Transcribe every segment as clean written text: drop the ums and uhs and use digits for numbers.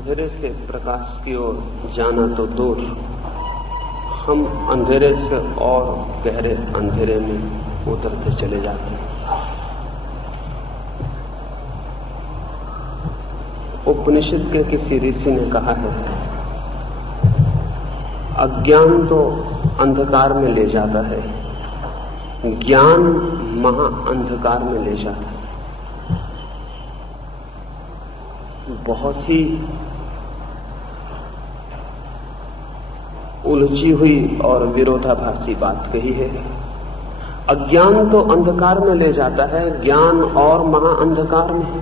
अंधेरे से प्रकाश की ओर जाना तो दूर, हम अंधेरे से और गहरे अंधेरे में उतरते चले जाते हैं। उपनिषद के किसी ऋषि ने कहा है, अज्ञान तो अंधकार में ले जाता है, ज्ञान महा अंधकार में ले जाता है। बहुत ही उलझी हुई और विरोधाभासी बात कही है। अज्ञान तो अंधकार में ले जाता है, ज्ञान और महा अंधकार में है।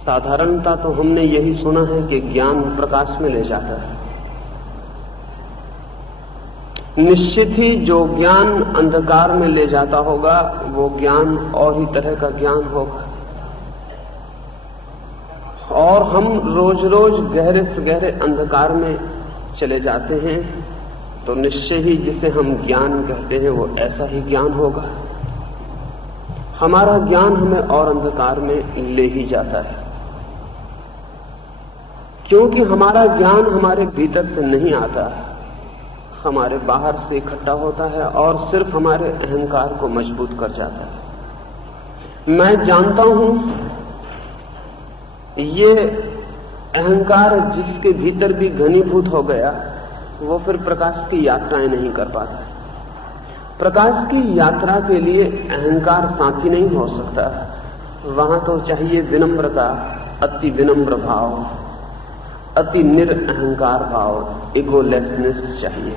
साधारणता तो हमने यही सुना है कि ज्ञान प्रकाश में ले जाता है। निश्चित ही जो ज्ञान अंधकार में ले जाता होगा वो ज्ञान और ही तरह का ज्ञान होगा। और हम रोज रोज गहरे से गहरे अंधकार में चले जाते हैं तो निश्चय ही जिसे हम ज्ञान कहते हैं वो ऐसा ही ज्ञान होगा। हमारा ज्ञान हमें और अंधकार में ले ही जाता है, क्योंकि हमारा ज्ञान हमारे भीतर से नहीं आता, हमारे बाहर से इकट्ठा होता है और सिर्फ हमारे अहंकार को मजबूत कर जाता है। मैं जानता हूं ये अहंकार जिसके भीतर भी घनीभूत हो गया वो फिर प्रकाश की यात्राएं नहीं कर पाता। प्रकाश की यात्रा के लिए अहंकार साथी नहीं हो सकता, वहां तो चाहिए विनम्रता, अति विनम्र भाव, अति निरअहंकार भाव, इगोलेसनेस चाहिए।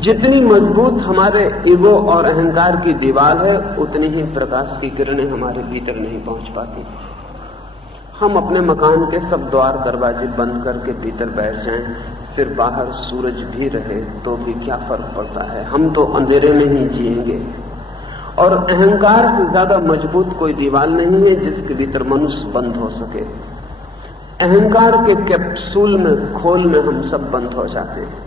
जितनी मजबूत हमारे ईगो और अहंकार की दीवार है उतनी ही प्रकाश की किरणें हमारे भीतर नहीं पहुंच पाती। हम अपने मकान के सब द्वार दरवाजे बंद करके भीतर बैठ जाएं, फिर बाहर सूरज भी रहे तो भी क्या फर्क पड़ता है, हम तो अंधेरे में ही जिएंगे। और अहंकार से ज्यादा मजबूत कोई दीवार नहीं है जिसके भीतर मनुष्य बंद हो सके। अहंकार के कैप्सूल में, खोल में हम सब बंद हो जाते हैं।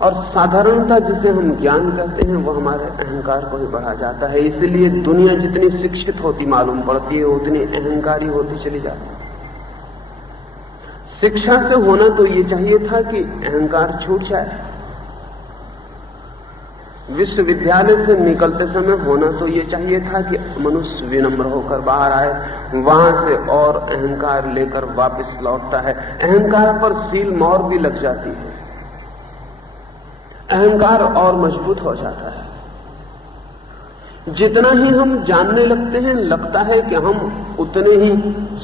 और साधारणता जिसे हम ज्ञान कहते हैं वो हमारे अहंकार को ही बढ़ा जाता है। इसलिए दुनिया जितनी शिक्षित होती मालूम पड़ती है उतनी अहंकारी होती चली जाती है। शिक्षा से होना तो ये चाहिए था कि अहंकार छूट जाए। विश्वविद्यालय से निकलते समय होना तो ये चाहिए था कि मनुष्य विनम्र होकर बाहर आए, वहां से और अहंकार लेकर वापस लौटता है। अहंकार पर सील मोहर भी लग जाती है, अहंकार और मजबूत हो जाता है। जितना ही हम जानने लगते हैं लगता है कि हम उतने ही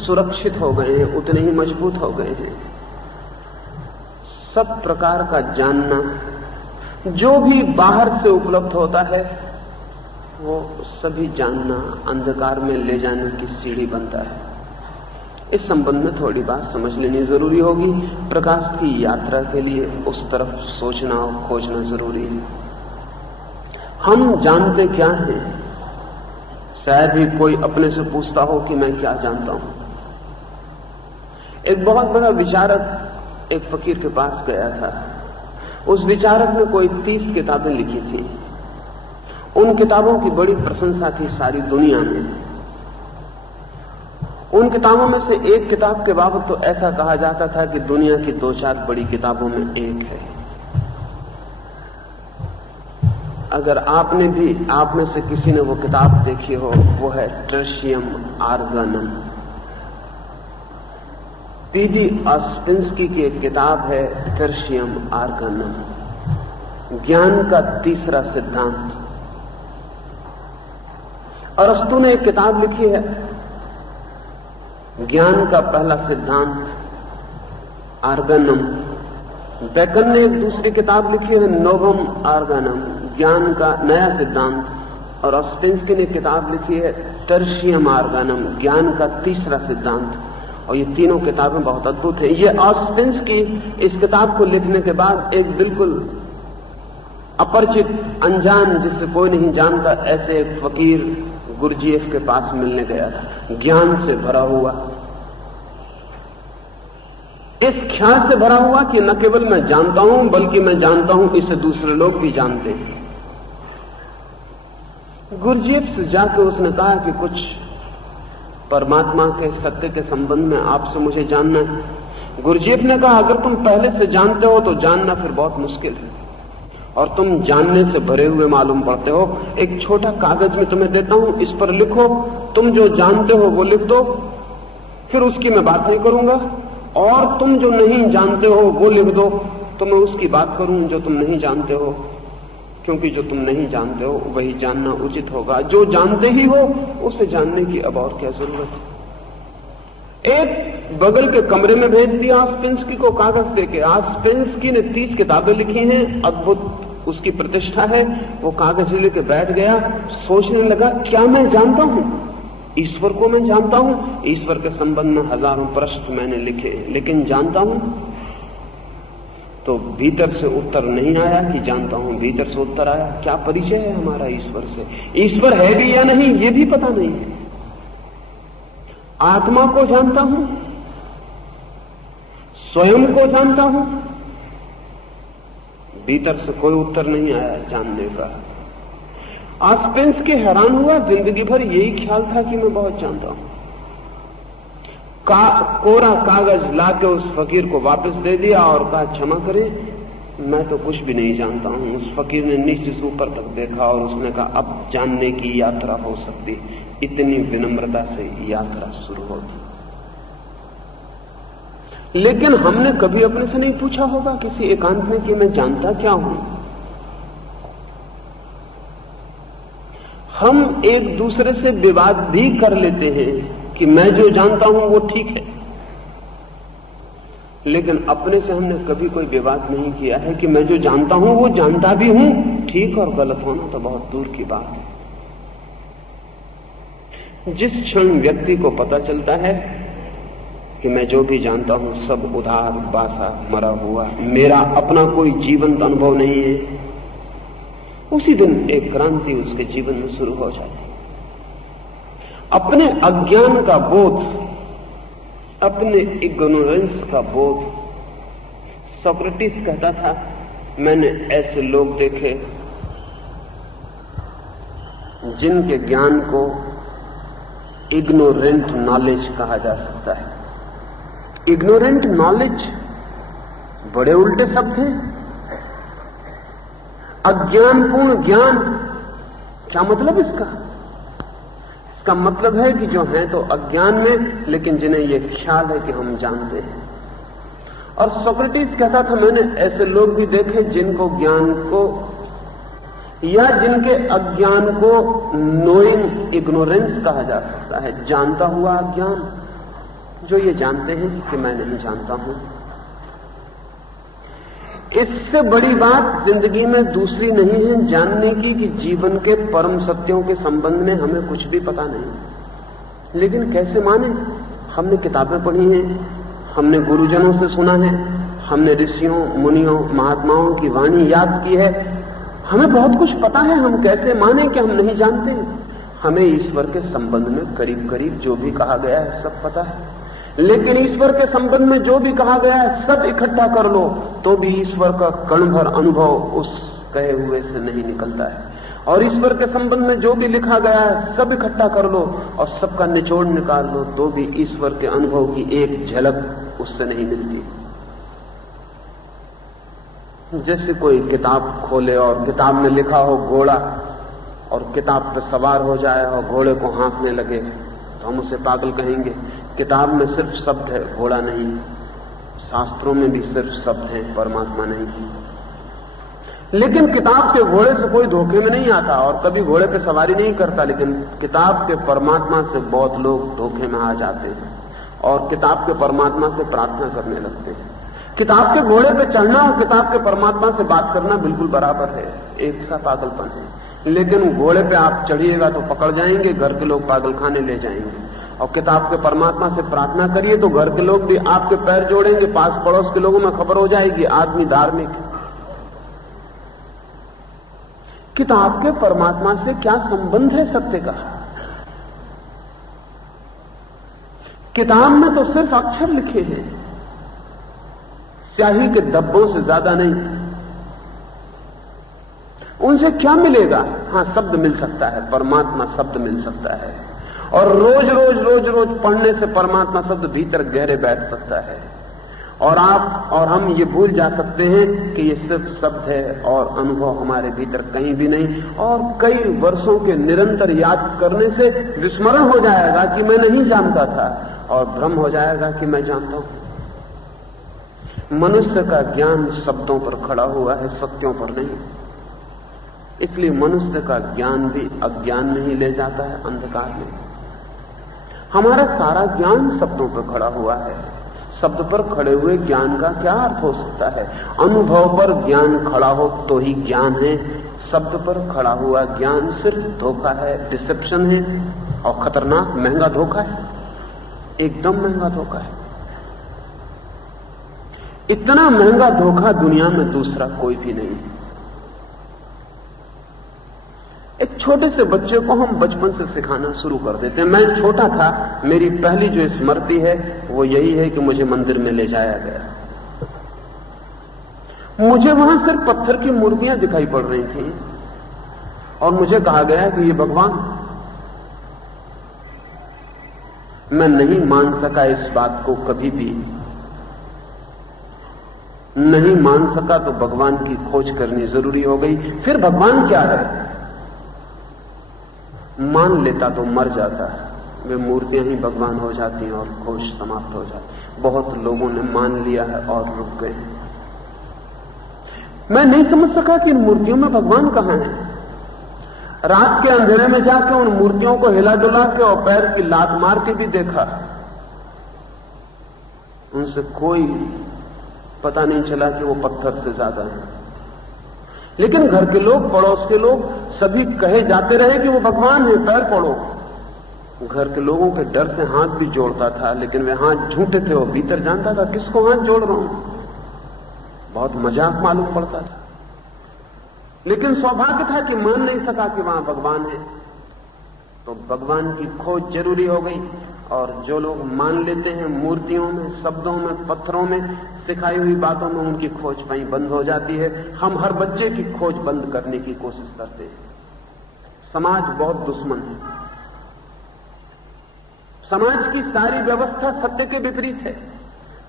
सुरक्षित हो गए हैं, उतने ही मजबूत हो गए हैं। सब प्रकार का जानना जो भी बाहर से उपलब्ध होता है वो सभी जानना अंधकार में ले जाने की सीढ़ी बनता है। इस संबंध में थोड़ी बात समझ लेनी जरूरी होगी। प्रकाश की यात्रा के लिए उस तरफ सोचना और खोजना जरूरी है। हम जानते क्या हैं? शायद ही कोई अपने से पूछता हो कि मैं क्या जानता हूं। एक बहुत बड़ा विचारक एक फकीर के पास गया था। उस विचारक ने कोई 30 किताबें लिखी थी। उन किताबों की बड़ी प्रशंसा थी सारी दुनिया में। उन किताबों में से एक किताब के बाबत तो ऐसा कहा जाता था कि दुनिया की 2-4 बड़ी किताबों में एक है। अगर आपने भी, आप में से किसी ने वो किताब देखी हो, वो है टर्शियम आर्गनम। पीडी ऑस्पेंस्की की एक किताब है टर्शियम आर्गनम, ज्ञान का तीसरा सिद्धांत। अरस्तु ने एक किताब लिखी है ज्ञान का पहला सिद्धांत आर्गनम। बेकन ने एक दूसरी किताब लिखी है नोवम आर्गनम, ज्ञान का नया सिद्धांत। और ऑस्पेंस्की ने किताब लिखी है टर्शियम आर्गनम, ज्ञान का तीसरा सिद्धांत। और ये तीनों किताबें बहुत अद्भुत हैं। ये ऑस्पेंस्की इस किताब को लिखने के बाद एक बिल्कुल अपरिचित, अनजान, जिसे कोई नहीं जानता, ऐसे एक फकीर गुरजीएफ के पास मिलने गया था, ज्ञान से भरा हुआ, इस ख्याल से भरा हुआ कि न केवल मैं जानता हूं बल्कि मैं जानता हूं इसे दूसरे लोग भी जानते हैं। गुरजीएफ से जाकर उसने कहा कि कुछ परमात्मा के सत्य के संबंध में आपसे मुझे जानना है। गुरुजीएफ ने कहा, अगर तुम पहले से जानते हो तो जानना फिर बहुत मुश्किल है, और तुम जानने से भरे हुए मालूम पड़ते हो। एक छोटा कागज में तुम्हें देता हूं, इस पर लिखो, तुम जो जानते हो वो लिख दो, फिर उसकी मैं बात नहीं करूंगा, और तुम जो नहीं जानते हो वो लिख दो, तो मैं उसकी बात करूं जो तुम नहीं जानते हो, क्योंकि जो तुम नहीं जानते हो वही जानना उचित होगा। जो जानते ही हो उसे जानने की अब और क्या जरूरत है। एक बगल के कमरे में भेज दिया आस्पेंस्की को कागज देके। आस्पेंस्की ने 30 किताबें लिखी हैं, अद्भुत उसकी प्रतिष्ठा है। वो कागज लेके बैठ गया, सोचने लगा, क्या मैं जानता हूं? ईश्वर को मैं जानता हूं, ईश्वर के संबंध में हजारों प्रश्न मैंने लिखे, लेकिन जानता हूं? तो भीतर से उत्तर नहीं आया कि जानता हूं, भीतर से उत्तर आया, क्या परिचय है हमारा ईश्वर से? ईश्वर है भी या नहीं ये भी पता नहीं है। आत्मा को जानता हूं, स्वयं को जानता हूं, भीतर से कोई उत्तर नहीं आया जानने का। आस्पेंस्की हैरान हुआ, जिंदगी भर यही ख्याल था कि मैं बहुत जानता हूं। कोरा कागज लाके उस फकीर को वापस दे दिया और कहा, क्षमा करें, मैं तो कुछ भी नहीं जानता हूं। उस फकीर ने नीचे से ऊपर तक देखा और उसने कहा, अब जानने की यात्रा हो सकती। इतनी विनम्रता से यात्रा शुरू होगी। लेकिन हमने कभी अपने से नहीं पूछा होगा किसी एकांत में कि मैं जानता क्या हूं। हम एक दूसरे से विवाद भी कर लेते हैं कि मैं जो जानता हूं वो ठीक है, लेकिन अपने से हमने कभी कोई विवाद नहीं किया है कि मैं जो जानता हूं वो जानता भी हूं। ठीक और गलत होना तो बहुत दूर की बात है। जिस क्षण व्यक्ति को पता चलता है कि मैं जो भी जानता हूं सब उधार, बासा, मरा हुआ, मेरा अपना कोई जीवंत अनुभव नहीं है, उसी दिन एक क्रांति उसके जीवन में शुरू हो जाती है। अपने अज्ञान का बोध, अपने इग्नोरेंस का बोध। सोक्रेटिस कहता था, मैंने ऐसे लोग देखे जिनके ज्ञान को इग्नोरेंट नॉलेज कहा जा सकता है। इग्नोरेंट नॉलेज बड़े उल्टे शब्द हैं। अज्ञानपूर्ण ज्ञान, क्या मतलब इसका? इसका मतलब है कि जो हैं तो अज्ञान में, लेकिन जिन्हें यह ख्याल है कि हम जानते हैं। और सोक्रेटिस कहता था, मैंने ऐसे लोग भी देखे जिनको ज्ञान को या जिनके अज्ञान को नोइंग इग्नोरेंस कहा जा सकता है, जानता हुआ अज्ञान, जो ये जानते हैं कि मैं नहीं जानता हूं। इससे बड़ी बात जिंदगी में दूसरी नहीं है जानने की कि जीवन के परम सत्यों के संबंध में हमें कुछ भी पता नहीं। लेकिन कैसे माने? हमने किताबें पढ़ी हैं, हमने गुरुजनों से सुना है, हमने ऋषियों, मुनियों, महात्माओं की वाणी याद की है, हमें बहुत कुछ पता है। हम कैसे माने कि हम नहीं जानते? हमें ईश्वर के संबंध में करीब करीब जो भी कहा गया है सब पता है, लेकिन ईश्वर के संबंध में जो भी कहा गया है सब इकट्ठा कर लो तो भी ईश्वर का कण भर अनुभव उस कहे हुए से नहीं निकलता है। और ईश्वर के संबंध में जो भी लिखा गया है सब इकट्ठा कर लो और सबका निचोड़ निकाल लो तो भी ईश्वर के अनुभव की एक झलक उससे नहीं मिलती। जैसे कोई किताब खोले और किताब में लिखा हो घोड़ा और किताब पे सवार हो जाए और घोड़े को हाँकने लगे तो हम उसे पागल कहेंगे। किताब में सिर्फ शब्द है, घोड़ा नहीं। शास्त्रों में भी सिर्फ शब्द है, परमात्मा नहीं। लेकिन किताब के घोड़े से कोई धोखे में नहीं आता और कभी घोड़े पे सवारी नहीं करता, लेकिन किताब के परमात्मा से बहुत लोग धोखे में आ जाते हैं और किताब के परमात्मा से प्रार्थना करने लगते हैं। किताब के घोड़े पे चढ़ना और किताब के परमात्मा से बात करना बिल्कुल बराबर है, एक सा पागलपन है। लेकिन घोड़े पे आप चढ़िएगा तो पकड़ जाएंगे, घर के लोग पागलखाने ले जाएंगे, और किताब के परमात्मा से प्रार्थना करिए तो घर के लोग भी आपके पैर जोड़ेंगे, पास पड़ोस के लोगों में खबर हो जाएगी आदमी धार्मिक है। किताब के परमात्मा से क्या संबंध है सत्य का? किताब में तो सिर्फ अक्षर लिखे हैं, स्याही के धब्बों से ज्यादा नहीं। उनसे क्या मिलेगा? हां, शब्द मिल सकता है, परमात्मा शब्द मिल सकता है। और रोज रोज पढ़ने से परमात्मा शब्द भीतर गहरे बैठ सकता है, और आप और हम ये भूल जा सकते हैं कि ये सिर्फ शब्द है और अनुभव हमारे भीतर कहीं भी नहीं। और कई वर्षों के निरंतर याद करने से विस्मरण हो जाएगा कि मैं नहीं जानता था, और भ्रम हो जाएगा कि मैं जानता हूं। मनुष्य का ज्ञान शब्दों पर खड़ा हुआ है, सत्यों पर नहीं। इसलिए मनुष्य का ज्ञान भी अज्ञान में ही ले जाता है, अंधकार में। हमारा सारा ज्ञान शब्दों पर खड़ा हुआ है। शब्द पर खड़े हुए ज्ञान का क्या अर्थ हो सकता है? अनुभव पर ज्ञान खड़ा हो तो ही ज्ञान है। शब्द पर खड़ा हुआ ज्ञान सिर्फ धोखा है, डिसेप्शन है, और खतरनाक महंगा धोखा है, एकदम महंगा धोखा है। इतना महंगा धोखा दुनिया में दूसरा कोई भी नहीं। एक छोटे से बच्चे को हम बचपन से सिखाना शुरू कर देते हैं। मैं छोटा था, मेरी पहली जो स्मृति है वो यही है कि मुझे मंदिर में ले जाया गया। मुझे वहां सिर्फ पत्थर की मूर्तियां दिखाई पड़ रही थी, और मुझे कहा गया कि ये भगवान। मैं नहीं मान सका इस बात को, कभी भी नहीं मान सका, तो भगवान की खोज करनी जरूरी हो गई। फिर भगवान क्या है? मान लेता तो मर जाता है, वे मूर्तियां ही भगवान हो जाती हैं और खोज समाप्त हो जाती। बहुत लोगों ने मान लिया है और रुक गए। मैं नहीं समझ सका कि इन मूर्तियों में भगवान कहां है। रात के अंधेरे में जाके उन मूर्तियों को हिला डुला के और पैर की लात मार के भी देखा, उनसे कोई पता नहीं चला कि वो पत्थर से ज्यादा है। लेकिन घर के लोग, पड़ोस के लोग सभी कहे जाते रहे कि वो भगवान है, पैर पड़ो। घर के लोगों के डर से हाथ भी जोड़ता था, लेकिन वे हाथ झूठे थे। वो भीतर जानता था किसको हाथ जोड़ रहा हूं, बहुत मजाक मालूम पड़ता था। लेकिन सौभाग्य था कि मान नहीं सका कि वहां भगवान है। तो भगवान की खोज जरूरी हो गई, और जो लोग मान लेते हैं मूर्तियों में, शब्दों में, पत्थरों में, सिखाई हुई बातों में, उनकी खोज वहीं बंद हो जाती है। हम हर बच्चे की खोज बंद करने की कोशिश करते हैं। समाज बहुत दुश्मन है। समाज की सारी व्यवस्था सत्य के विपरीत है।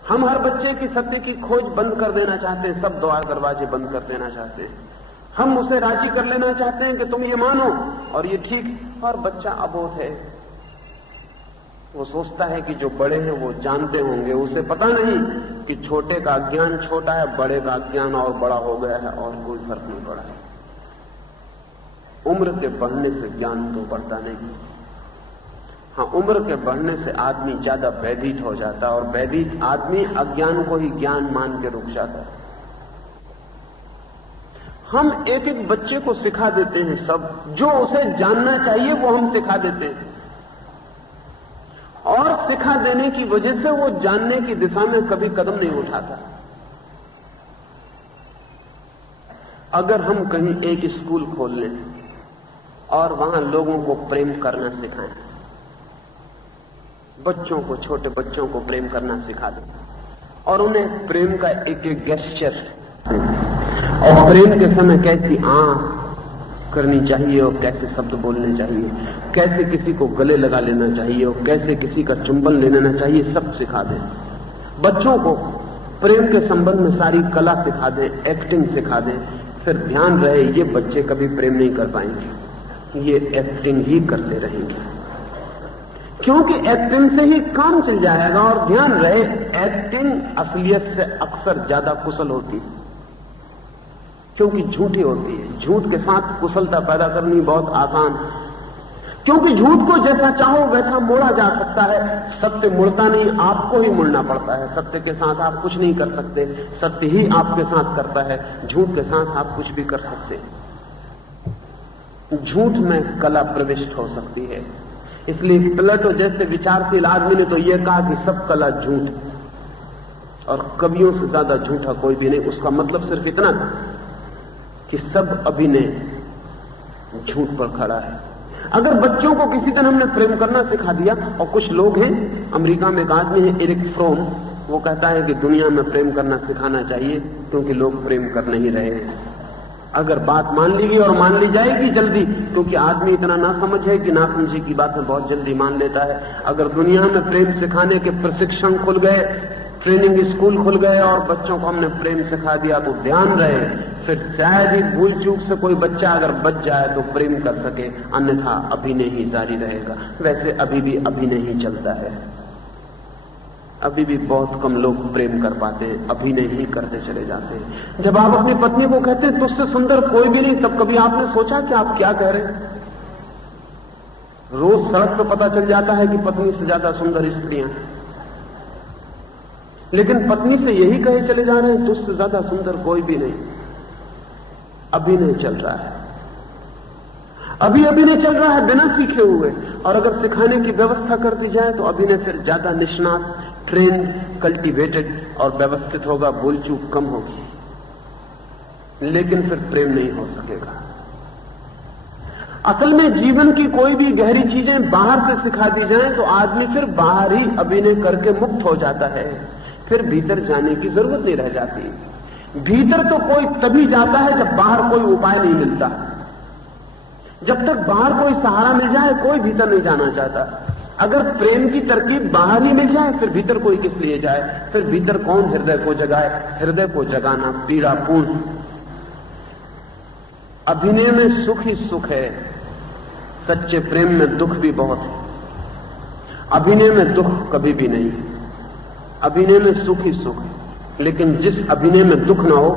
हम हर बच्चे की सत्य की खोज बंद कर देना चाहते हैं, सब द्वार दरवाजे बंद कर देना चाहते हैं। हम उसे राजी कर लेना चाहते हैं कि तुम ये मानो और ये ठीक। और बच्चा अबोध है, वो सोचता है कि जो बड़े हैं वो जानते होंगे। उसे पता नहीं कि छोटे का ज्ञान छोटा है, बड़े का ज्ञान और बड़ा हो गया है, और कोई फर्क नहीं पड़ा है। उम्र के बढ़ने से ज्ञान तो बढ़ता नहीं। हाँ, उम्र के बढ़ने से आदमी ज्यादा भयभीत हो जाता है, और भयभीत आदमी अज्ञान को ही ज्ञान मान के रुक जाता है। हम एक एक बच्चे को सिखा देते हैं, सब जो उसे जानना चाहिए वो हम सिखा देते हैं, और सिखा देने की वजह से वो जानने की दिशा में कभी कदम नहीं उठाता। अगर हम कहीं एक स्कूल खोल लें और वहां लोगों को प्रेम करना सिखाएं, बच्चों को, छोटे बच्चों को प्रेम करना सिखा दें, और उन्हें प्रेम का एक एक गेस्चर, और प्रेम के समय कैसी आंख करनी चाहिए और कैसे शब्द बोलने चाहिए, कैसे किसी को गले लगा लेना चाहिए और कैसे किसी का चुंबन ले लेना चाहिए, सब सिखा दें। बच्चों को प्रेम के संबंध में सारी कला सिखा दें, एक्टिंग सिखा दें। फिर ध्यान रहे, ये बच्चे कभी प्रेम नहीं कर पाएंगे, ये एक्टिंग ही करते रहेंगे, क्योंकि एक्टिंग से ही काम चल जाएगा। और ध्यान रहे, एक्टिंग असलियत से अक्सर ज्यादा कुशल होती है, क्योंकि झूठी होती है। झूठ के साथ कुशलता पैदा करनी बहुत आसान है, क्योंकि झूठ को जैसा चाहो वैसा मोड़ा जा सकता है। सत्य मुड़ता नहीं, आपको ही मुड़ना पड़ता है। सत्य के साथ आप कुछ नहीं कर सकते, सत्य ही आपके साथ करता है। झूठ के साथ आप कुछ भी कर सकते हैं। झूठ में कला प्रविष्ट हो सकती है। इसलिए प्लेटो जैसे विचारशील आदमी ने तो यह कहा कि सब कला झूठ, और कवियों से ज्यादा झूठा कोई भी नहीं। उसका मतलब सिर्फ इतना था कि सब अभिनय झूठ पर खड़ा है। अगर बच्चों को किसी दिन हमने प्रेम करना सिखा दिया, और कुछ लोग हैं, अमेरिका में एक आदमी है एरिक फ्रोम, वो कहता है कि दुनिया में प्रेम करना सिखाना चाहिए, क्योंकि लोग प्रेम कर नहीं रहे हैं। अगर बात मान ली गई, और मान ली जाएगी जल्दी, क्योंकि आदमी इतना ना समझ है कि ना समझी की बातें बहुत जल्दी मान लेता है। अगर दुनिया में प्रेम सिखाने के प्रशिक्षण खुल गए, ट्रेनिंग स्कूल खुल गए और बच्चों को हमने प्रेम सिखा दिया, तो ध्यान रहे फिर शायद ही भूल चूक से कोई बच्चा अगर बच जाए तो प्रेम कर सके, अन्यथा अभिनय ही जारी रहेगा। वैसे अभी भी अभिनय ही चलता है, अभी भी बहुत कम लोग प्रेम कर पाते हैं, अभिनय ही करते चले जाते हैं। जब आप अपनी पत्नी को कहते हैं तुझसे सुंदर कोई भी नहीं, तब कभी आपने सोचा कि आप क्या कह रहे हैं? रोज सड़क पर पता चल जाता है कि पत्नी से ज्यादा सुंदर स्त्रियां, लेकिन पत्नी से यही कहे चले जा रहे हैं तुझसे ज्यादा सुंदर कोई भी नहीं। अभिनय चल रहा है, अभिनय चल रहा है बिना सीखे हुए। और अगर सिखाने की व्यवस्था कर दी जाए तो अभिनय फिर ज्यादा निष्णात, ट्रेंड, कल्टीवेटेड और व्यवस्थित होगा, भूल चूक कम होगी, लेकिन फिर प्रेम नहीं हो सकेगा। असल में जीवन की कोई भी गहरी चीजें बाहर से सिखा दी जाएं तो आदमी फिर बाहर ही अभिनय करके मुक्त हो जाता है, फिर भीतर जाने की जरूरत नहीं रह जाती। भीतर तो कोई तभी जाता है जब बाहर कोई उपाय नहीं मिलता। जब तक बाहर कोई सहारा मिल जाए कोई भीतर नहीं जाना चाहता। अगर प्रेम की तरकीब बाहर ही मिल जाए फिर भीतर कोई किस लिए जाए? फिर भीतर कौन हृदय को जगाए? हृदय को जगाना पीड़ापूर्ण। अभिनय में सुख ही सुख है, सच्चे प्रेम में दुख भी बहुत है। अभिनय में दुख कभी भी नहीं, अभिनय में सुख ही सुख है। लेकिन जिस अभिनय में दुख ना हो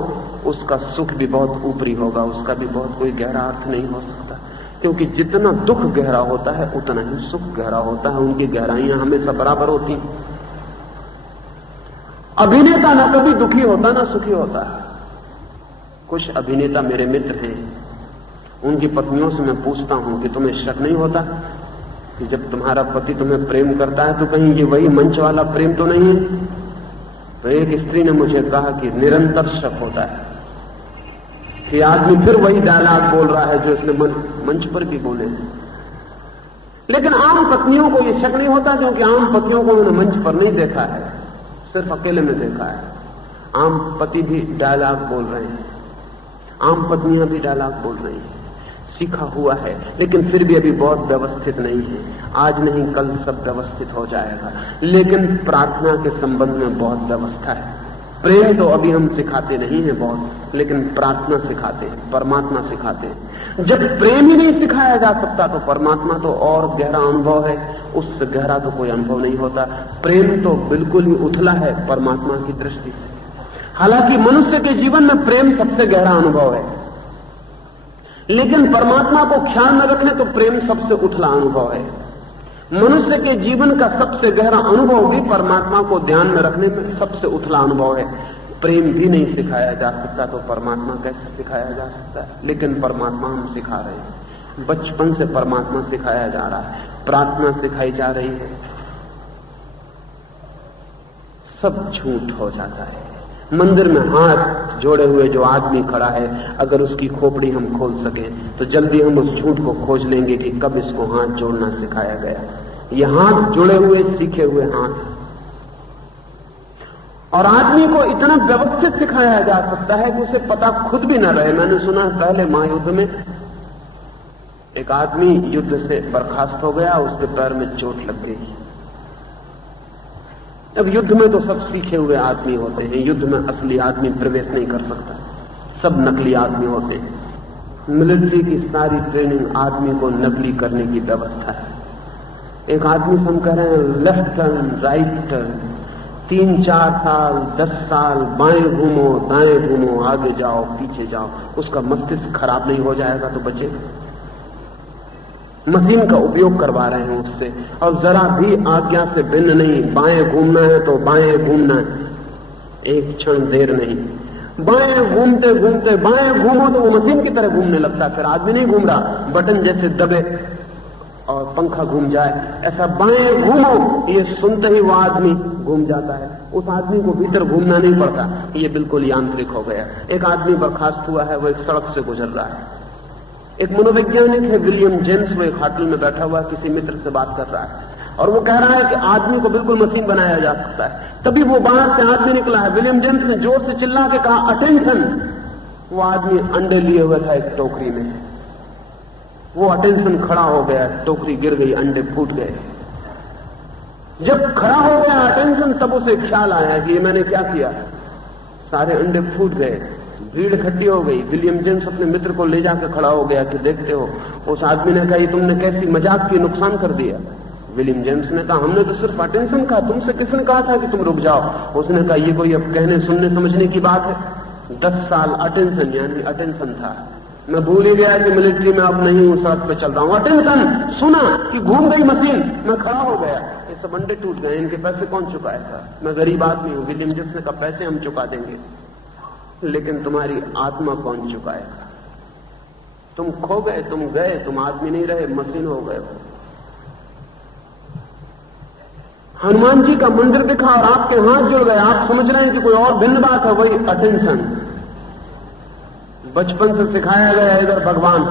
उसका सुख भी बहुत ऊपरी होगा, उसका भी बहुत कोई गहरा अर्थ नहीं हो सकता। क्योंकि जितना दुख गहरा होता है उतना ही सुख गहरा होता है, उनकी गहराइयां हमेशा बराबर होती। अभिनेता ना कभी दुखी होता ना सुखी होता है। कुछ अभिनेता मेरे मित्र हैं, उनकी पत्नियों से मैं पूछता हूं कि तुम्हें शक नहीं होता कि जब तुम्हारा पति तुम्हें प्रेम करता है तो कहीं ये वही मंच वाला प्रेम तो नहीं है? तो एक स्त्री ने मुझे कहा कि निरंतर शक होता है कि आदमी फिर वही डायलॉग बोल रहा है जो इसने मंच पर भी बोले। लेकिन आम पत्नियों को यह शक नहीं होता, क्योंकि आम पतियों को उन्होंने मंच पर नहीं देखा है, सिर्फ अकेले में देखा है। आम पति भी डायलॉग बोल रहे हैं, आम पत्नियां भी डायलॉग बोल रही हैं, सीखा हुआ है, लेकिन फिर भी अभी बहुत व्यवस्थित नहीं है। आज नहीं कल सब व्यवस्थित हो जाएगा। लेकिन प्रार्थना के संबंध में बहुत व्यवस्था है। प्रेम तो अभी हम सिखाते नहीं है बहुत, लेकिन प्रार्थना सिखाते हैं, परमात्मा सिखाते हैं। जब प्रेम ही नहीं सिखाया जा सकता तो परमात्मा तो और गहरा अनुभव है, उससे गहरा तो कोई अनुभव नहीं होता। प्रेम तो बिल्कुल ही उथला है परमात्मा की दृष्टि से। हालांकि मनुष्य के जीवन में प्रेम सबसे गहरा अनुभव है, लेकिन परमात्मा को ख्याल में रखने तो प्रेम सबसे उथला अनुभव है। मनुष्य के जीवन का सबसे गहरा अनुभव भी परमात्मा को ध्यान में रखने में सबसे उथला अनुभव है। प्रेम भी नहीं सिखाया जा सकता तो परमात्मा कैसे सिखाया जा सकता है? लेकिन परमात्मा हम सिखा रहे हैं, बचपन से परमात्मा सिखाया जा रहा है, प्रार्थना सिखाई जा रही है। सब झूठ हो जाता है। मंदिर में हाथ जोड़े हुए जो आदमी खड़ा है, अगर उसकी खोपड़ी हम खोल सकें तो जल्दी हम उस झूठ को खोज लेंगे कि कब इसको हाथ जोड़ना सिखाया गया। ये हाथ जुड़े हुए, सीखे हुए हाथ। और आदमी को इतना व्यवस्थित सिखाया जा सकता है कि उसे पता खुद भी न रहे। मैंने सुना पहले महायुद्ध में एक आदमी युद्ध से बर्खास्त हो गया, उसके पैर में चोट लग गई। अब युद्ध में तो सब सीखे हुए आदमी होते हैं, युद्ध में असली आदमी प्रवेश नहीं कर सकता, सब नकली आदमी होते हैं। मिलिट्री की सारी ट्रेनिंग आदमी को नकली करने की व्यवस्था है। एक आदमी से हम कह रहे हैं लेफ्ट टर्न, राइट टर्न, 3-4 साल, 10 साल, बाएं घूमो, दाएं घूमो, आगे जाओ, पीछे जाओ, उसका मस्तिष्क खराब नहीं हो जाएगा तो बचेगा। मशीन का उपयोग करवा रहे हैं उससे, और जरा भी आज्ञा से भिन्न नहीं। बाएं घूमना है तो बाएं घूमना है, एक क्षण देर नहीं। बाएं घूमते घूमते बाएं घूमो तो वो मशीन की तरह घूमने लगता है, फिर आदमी नहीं घूम रहा, बटन जैसे दबे और पंखा घूम जाए, ऐसा बाएं घूमो, ये सुनते ही वो आदमी घूम जाता है। उस आदमी को भीतर घूमना नहीं पड़ता, ये बिल्कुल यांत्रिक हो गया। एक आदमी बर्खास्त हुआ है, वो एक सड़क से गुजर रहा है। एक मनोवैज्ञानिक है विलियम जेम्स, वो एक होटल में बैठा हुआ किसी मित्र से बात कर रहा है, और वो कह रहा है कि आदमी को बिल्कुल मशीन बनाया जा सकता है। तभी वो बाहर से आदमी निकला है। विलियम जेम्स ने जोर से चिल्ला के कहा अटेंशन। वो आदमी अंडे लिए हुए था एक टोकरी में। वो अटेंशन खड़ा हो गया, टोकरी गिर गई, अंडे फूट गए। जब खड़ा हो गया अटेंशन, तब उसे ख्याल आया कि ये मैंने क्या किया, सारे अंडे फूट गए। भीड़ इकट्ठी हो गई। विलियम जेम्स अपने मित्र को ले जाकर खड़ा हो गया कि देखते हो। उस आदमी ने कहा, ये तुमने कैसी मजाक की, नुकसान कर दिया। विलियम जेम्स ने कहा, हमने तो सिर्फ अटेंशन कहा, तुमसे किसने कहा था कि तुम रुक जाओ। उसने कहा, ये कोई अब कहने सुनने समझने की बात है। 10 साल अटेंशन यानी अटेंशन था। मैं भूल ही गया कि मिलिट्री में अब नहीं हूं, सड़क पे चल रहा हूं। अटेंशन सुना कि घूम गई मशीन, मैं खड़ा हो गया, ये सब अंडे टूट गए, इनके पैसे कौन चुकाएगा? मैं गरीब आदमी हूं। विलियम जेम्स ने कहा, पैसे हम चुका देंगे, लेकिन तुम्हारी आत्मा कौन चुकाएगा? तुम खो गए, तुम गए, तुम आदमी नहीं रहे, मशीन हो गए हो। हनुमान जी का मंदिर दिखा और आपके हाथ जुड़ गए, आप समझ रहे हैं कि कोई और भिन्न बात है, वही अटेंशन। बचपन से सिखाया गया इधर भगवान।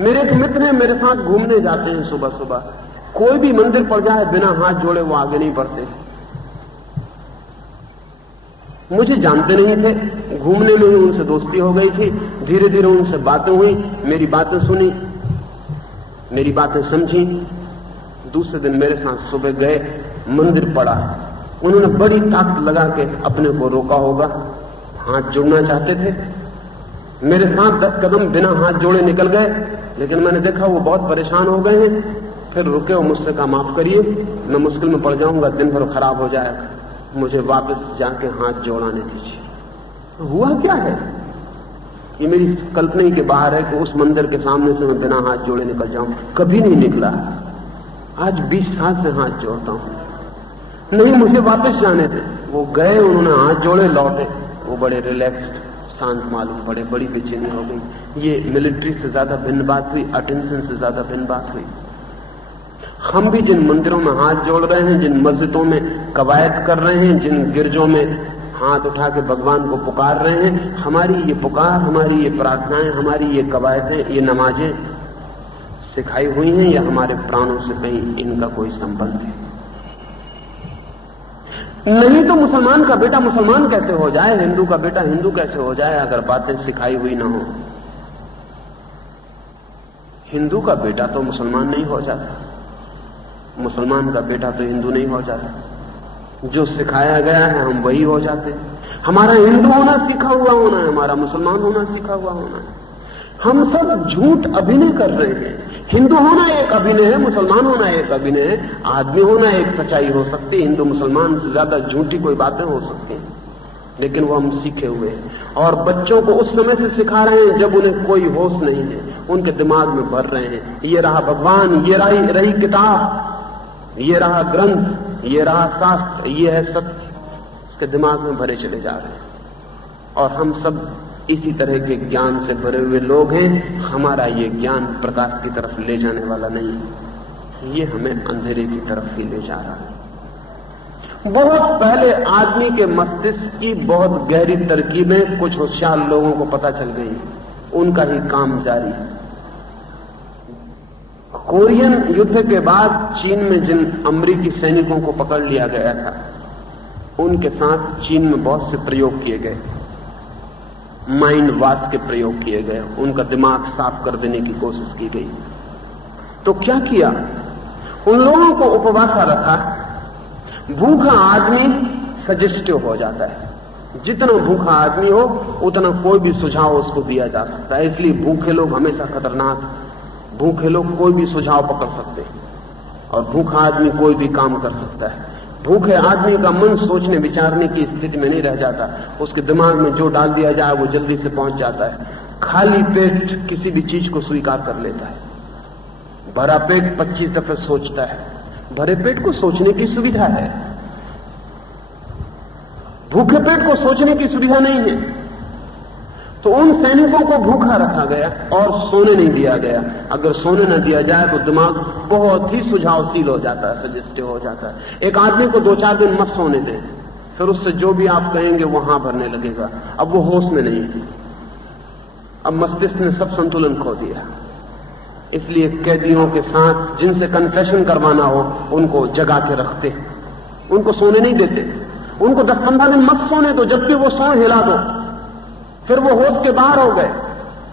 मेरे एक मित्र हैं, मेरे साथ घूमने जाते हैं सुबह सुबह। कोई भी मंदिर पर जाए बिना हाथ जोड़े वो आगे नहीं बढ़ते। मुझे जानते नहीं थे, घूमने में ही उनसे दोस्ती हो गई थी। धीरे धीरे उनसे बातें हुई, मेरी बातें सुनी, मेरी बातें समझी। दूसरे दिन मेरे साथ सुबह गए, मंदिर पड़ा। उन्होंने बड़ी ताकत लगा के अपने को रोका होगा, हाथ जोड़ना चाहते थे। मेरे साथ 10 कदम बिना हाथ जोड़े निकल गए, लेकिन मैंने देखा वो बहुत परेशान हो गए हैं। फिर रुके और मुझसे कहा, माफ करिए, मैं मुश्किल में पड़ जाऊंगा, दिन भर खराब हो जाएगा, मुझे वापस जाके हाथ जोड़ाने दीजिए। हुआ क्या है? ये मेरी कल्पना ही के बाहर है कि उस मंदिर के सामने से मैं बिना हाथ जोड़े निकल जाऊं। कभी नहीं निकला। आज 20 साल से हाथ जोड़ता हूं। नहीं, मुझे वापस जाने थे। वो गए, उन्होंने हाथ जोड़े, लौटे। वो बड़े रिलैक्स्ड, शांत मालूम पड़े। बड़ी बेचैनी हो गई। ये मिलिट्री से ज्यादा भिन्न बात हुई, अटेंशन से ज्यादा भिन्न बात हुई। हम भी जिन मंदिरों में हाथ जोड़ रहे हैं, जिन मस्जिदों में कवायद कर रहे हैं, जिन गिरजों में हाथ उठा के भगवान को पुकार रहे हैं, हमारी ये पुकार, हमारी ये प्रार्थनाएं, हमारी ये कवायदें, ये नमाजें सिखाई हुई हैं या हमारे प्राणों से कहीं इनका कोई संबंध है? नहीं तो मुसलमान का बेटा मुसलमान कैसे हो जाए, हिंदू का बेटा हिंदू कैसे हो जाए, अगर बातें सिखाई हुई ना हो। हिंदू का बेटा तो मुसलमान नहीं हो जाता, मुसलमान का बेटा तो हिंदू नहीं हो जाता। जो सिखाया गया है हम वही हो जाते। हमारा हिंदू होना सीखा हुआ होना है, हमारा मुसलमान होना सीखा हुआ होना है। हम सब झूठ अभिनय कर रहे हैं। हिंदू होना एक अभिनय है, मुसलमान होना एक अभिनय है, आदमी होना एक सच्चाई हो सकती है। हिंदू मुसलमान से ज्यादा झूठी कोई बातें हो सकती हैं, लेकिन वो हम सीखे हुए हैं। और बच्चों को उस समय से सिखा रहे हैं जब उन्हें कोई होश नहीं है, उनके दिमाग में भर रहे हैं। ये रहा भगवान, ये रही किताब, ये रहा ग्रंथ, ये रहा शास्त्र, ये है सत्य, उसके दिमाग में भरे चले जा रहे हैं। और हम सब इसी तरह के ज्ञान से भरे हुए लोग हैं। हमारा ये ज्ञान प्रकाश की तरफ ले जाने वाला नहीं, ये हमें अंधेरे की तरफ ही ले जा रहा है। बहुत पहले आदमी के मस्तिष्क की बहुत गहरी तरकीबें कुछ होशियार लोगों को पता चल गई, उनका ही काम जारी है। कोरियन युद्ध के बाद चीन में जिन अमेरिकी सैनिकों को पकड़ लिया गया था, उनके साथ चीन में बहुत से प्रयोग किए गए, माइंड वॉश के प्रयोग किए गए, उनका दिमाग साफ कर देने की कोशिश की गई। तो क्या किया? उन लोगों को उपवासा रखा। भूखा आदमी सजेस्टिव हो जाता है, जितना भूखा आदमी हो उतना कोई भी सुझाव उसको दिया जा सकता है। इसलिए भूखे लोग हमेशा खतरनाक। भूखे लोग कोई भी सुझाव पकड़ सकते हैं और भूखा आदमी कोई भी काम कर सकता है। भूखे आदमी का मन सोचने विचारने की स्थिति में नहीं रह जाता, उसके दिमाग में जो डाल दिया जाए वो जल्दी से पहुंच जाता है। खाली पेट किसी भी चीज को स्वीकार कर लेता है, भरा पेट 25 दफे सोचता है। भरे पेट को सोचने की सुविधा है, भूखे पेट को सोचने की सुविधा नहीं है। तो उन सैनिकों को भूखा रखा गया और सोने नहीं दिया गया। अगर सोने न दिया जाए तो दिमाग बहुत ही सुझावशील हो जाता है, सजेस्टिव हो जाता है। एक आदमी को 2-4 दिन मत सोने दें, फिर उससे जो भी आप कहेंगे वो हां भरने लगेगा। अब वो होश में नहीं है, अब मस्तिष्क ने सब संतुलन खो दिया। इसलिए कैदियों के साथ जिनसे कन्फेशन करवाना हो उनको जगा के रखते, उनको सोने नहीं देते। उनको 10-15 दिन मत सोने दो, जबकि वो सोए हिला दो। फिर वो होश के बाहर हो गए।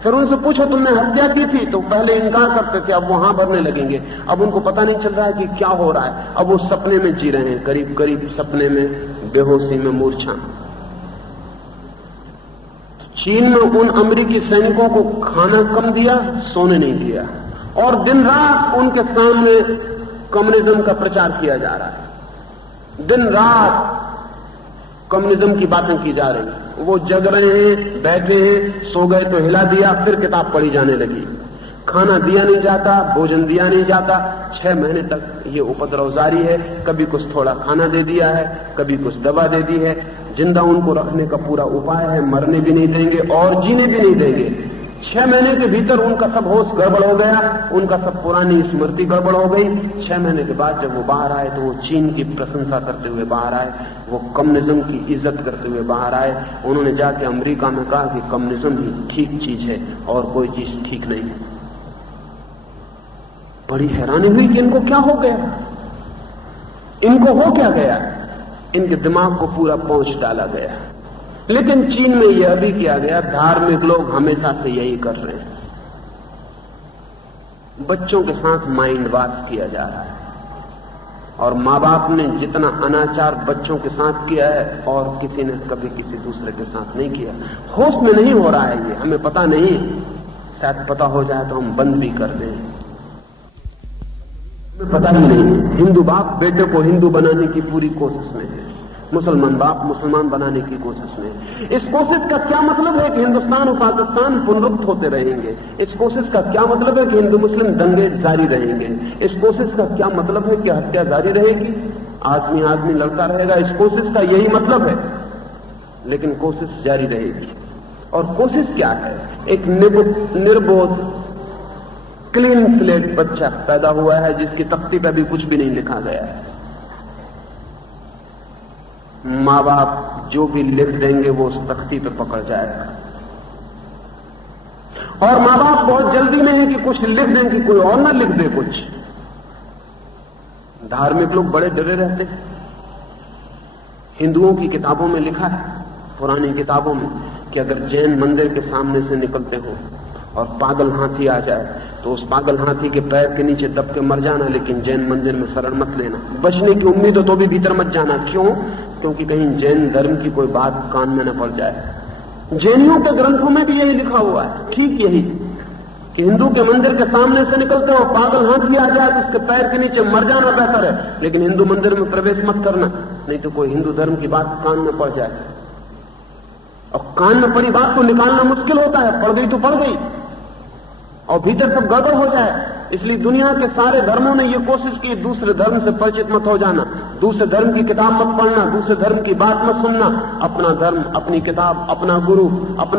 फिर उनसे पूछो तुमने हत्या की थी, तो पहले इनकार करते थे, अब वो हां भरने लगेंगे। अब उनको पता नहीं चल रहा है कि क्या हो रहा है। अब वो सपने में जी रहे हैं, करीब करीब सपने में, बेहोशी में, मूर्छा। चीन में उन अमेरिकी सैनिकों को खाना कम दिया, सोने नहीं दिया, और दिन रात उनके सामने कम्युनिज्म का प्रचार किया जा रहा है। दिन रात कम्युनिज्म की बातें की जा रही हैं। वो जग रहे हैं, बैठे हैं, सो गए तो हिला दिया, फिर किताब पढ़ी जाने लगी। खाना दिया नहीं जाता, भोजन दिया नहीं जाता। 6 महीने तक ये उपद्रव जारी है। कभी कुछ थोड़ा खाना दे दिया है, कभी कुछ दवा दे दी है। जिंदा उनको रखने का पूरा उपाय है, मरने भी नहीं देंगे और जीने भी नहीं देंगे। 6 महीने के भीतर उनका सब होश गड़बड़ हो गया, उनका सब पुरानी स्मृति गड़बड़ हो गई। 6 महीने के बाद जब वो बाहर आए तो वो चीन की प्रशंसा करते हुए बाहर आए, वो कम्युनिज्म की इज्जत करते हुए बाहर आए। उन्होंने जाके अमेरिका में कहा कि कम्युनिज्म ही ठीक चीज है और कोई चीज ठीक नहीं है। बड़ी हैरानी हुई कि इनको क्या हो गया, इनको हो क्या गया। इनके दिमाग को पूरा पहुंच डाला गया। लेकिन चीन में यह भी किया गया, धार्मिक लोग हमेशा से यही कर रहे हैं। बच्चों के साथ माइंड वॉश किया जा रहा है, और मां बाप ने जितना अनाचार बच्चों के साथ किया है और किसी ने कभी किसी दूसरे के साथ नहीं किया। होश में नहीं हो रहा है ये, हमें पता नहीं, शायद पता हो जाए तो हम बंद भी कर दें, हमें पता ही नहीं। हिंदू बाप बेटे को हिंदू बनाने की पूरी कोशिश में है, मुसलमान बाप मुसलमान बनाने की कोशिश में। इस कोशिश का क्या मतलब है कि हिंदुस्तान और पाकिस्तान पुनरुक्त होते रहेंगे? इस कोशिश का क्या मतलब है कि हिंदू मुस्लिम दंगे जारी रहेंगे? इस कोशिश का क्या मतलब है कि हत्या जारी रहेगी, आदमी आदमी लड़ता रहेगा? इस कोशिश का यही मतलब है, लेकिन कोशिश जारी रहेगी। और कोशिश क्या है? एक निर्बोध क्लीन स्लेट बच्चा पैदा हुआ है जिसकी तख्ती पर भी कुछ भी नहीं लिखा गया है। मां बाप जो भी लिख देंगे वो उस तख्ती पे पकड़ जाएगा, और मां बाप बहुत जल्दी में है कि कुछ लिख दें कि कोई और ना लिख दे कुछ। धार्मिक लोग बड़े डरे रहते हैं। हिंदुओं की किताबों में लिखा है, पुरानी किताबों में, कि अगर जैन मंदिर के सामने से निकलते हो और पागल हाथी आ जाए तो उस पागल हाथी के पैर के नीचे दब के मर जाना, लेकिन जैन मंदिर में शरण मत लेना। बचने की उम्मीद हो तो भी भीतर मत जाना। क्यों? क्योंकि कहीं जैन धर्म की कोई बात कान में न पड़ जाए। जैनियों के ग्रंथों में भी यही लिखा हुआ है, ठीक यही, कि हिंदू के मंदिर के सामने से निकलते हो, पागल हाथी आ जाए तो उसके पैर के नीचे मर जाना बेहतर है, लेकिन हिंदू मंदिर में प्रवेश मत करना, नहीं तो कोई हिंदू धर्म की बात कान में पड़ जाए। और कान में पड़ी बात को निकालना मुश्किल होता है, पड़ गई तो पड़ गई, और भीतर सब गड़बड़ हो जाए। इसलिए दुनिया के सारे धर्मों ने यह कोशिश की, दूसरे धर्म से परिचित मत हो जाना, दूसरे धर्म की किताब मत पढ़ना, दूसरे धर्म की बात मत सुनना। अपना धर्म, अपनी किताब, अपना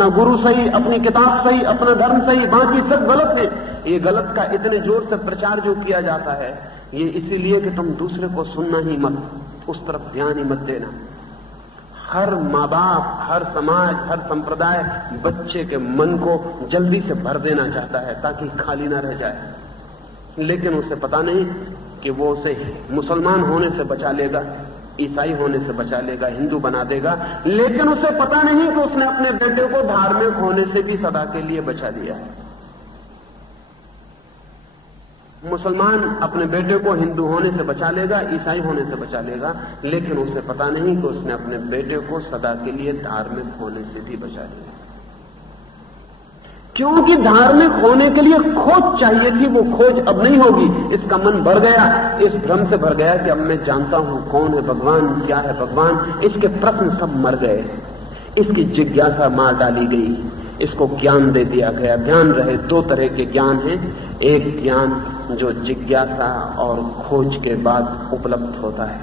गुरु सही, अपनी किताब सही, अपना धर्म सही, बाकी सब गलत है। ये गलत का इतने जोर से प्रचार जो किया जाता है, ये इसीलिए कि तुम दूसरे को सुनना ही मत, उस तरफ ध्यान ही मत देना। हर माँ बाप, हर समाज, हर संप्रदाय बच्चे के मन को जल्दी से भर देना चाहता है ताकि खाली ना रह जाए, लेकिन उसे पता नहीं कि वो उसे मुसलमान होने से बचा लेगा, ईसाई होने से बचा लेगा, हिंदू बना देगा, लेकिन उसे पता नहीं कि उसने अपने बेटे को धार्मिक होने से भी सदा के लिए बचा लिया है। मुसलमान अपने बेटे को हिंदू होने से बचा लेगा, ईसाई होने से बचा लेगा, लेकिन उसे पता नहीं कि उसने अपने बेटे को सदा के लिए धार्मिक होने से भी बचा लिया। क्योंकि धार्मिक होने के लिए खोज चाहिए थी, वो खोज अब नहीं होगी। इसका मन भर गया, इस भ्रम से भर गया कि अब मैं जानता हूं कौन है भगवान, क्या है भगवान। इसके प्रश्न सब मर गए, इसकी जिज्ञासा मार डाली गई, इसको ज्ञान दे दिया गया। ध्यान रहे, 2 तरह के ज्ञान हैं, एक ज्ञान जो जिज्ञासा और खोज के बाद उपलब्ध होता है,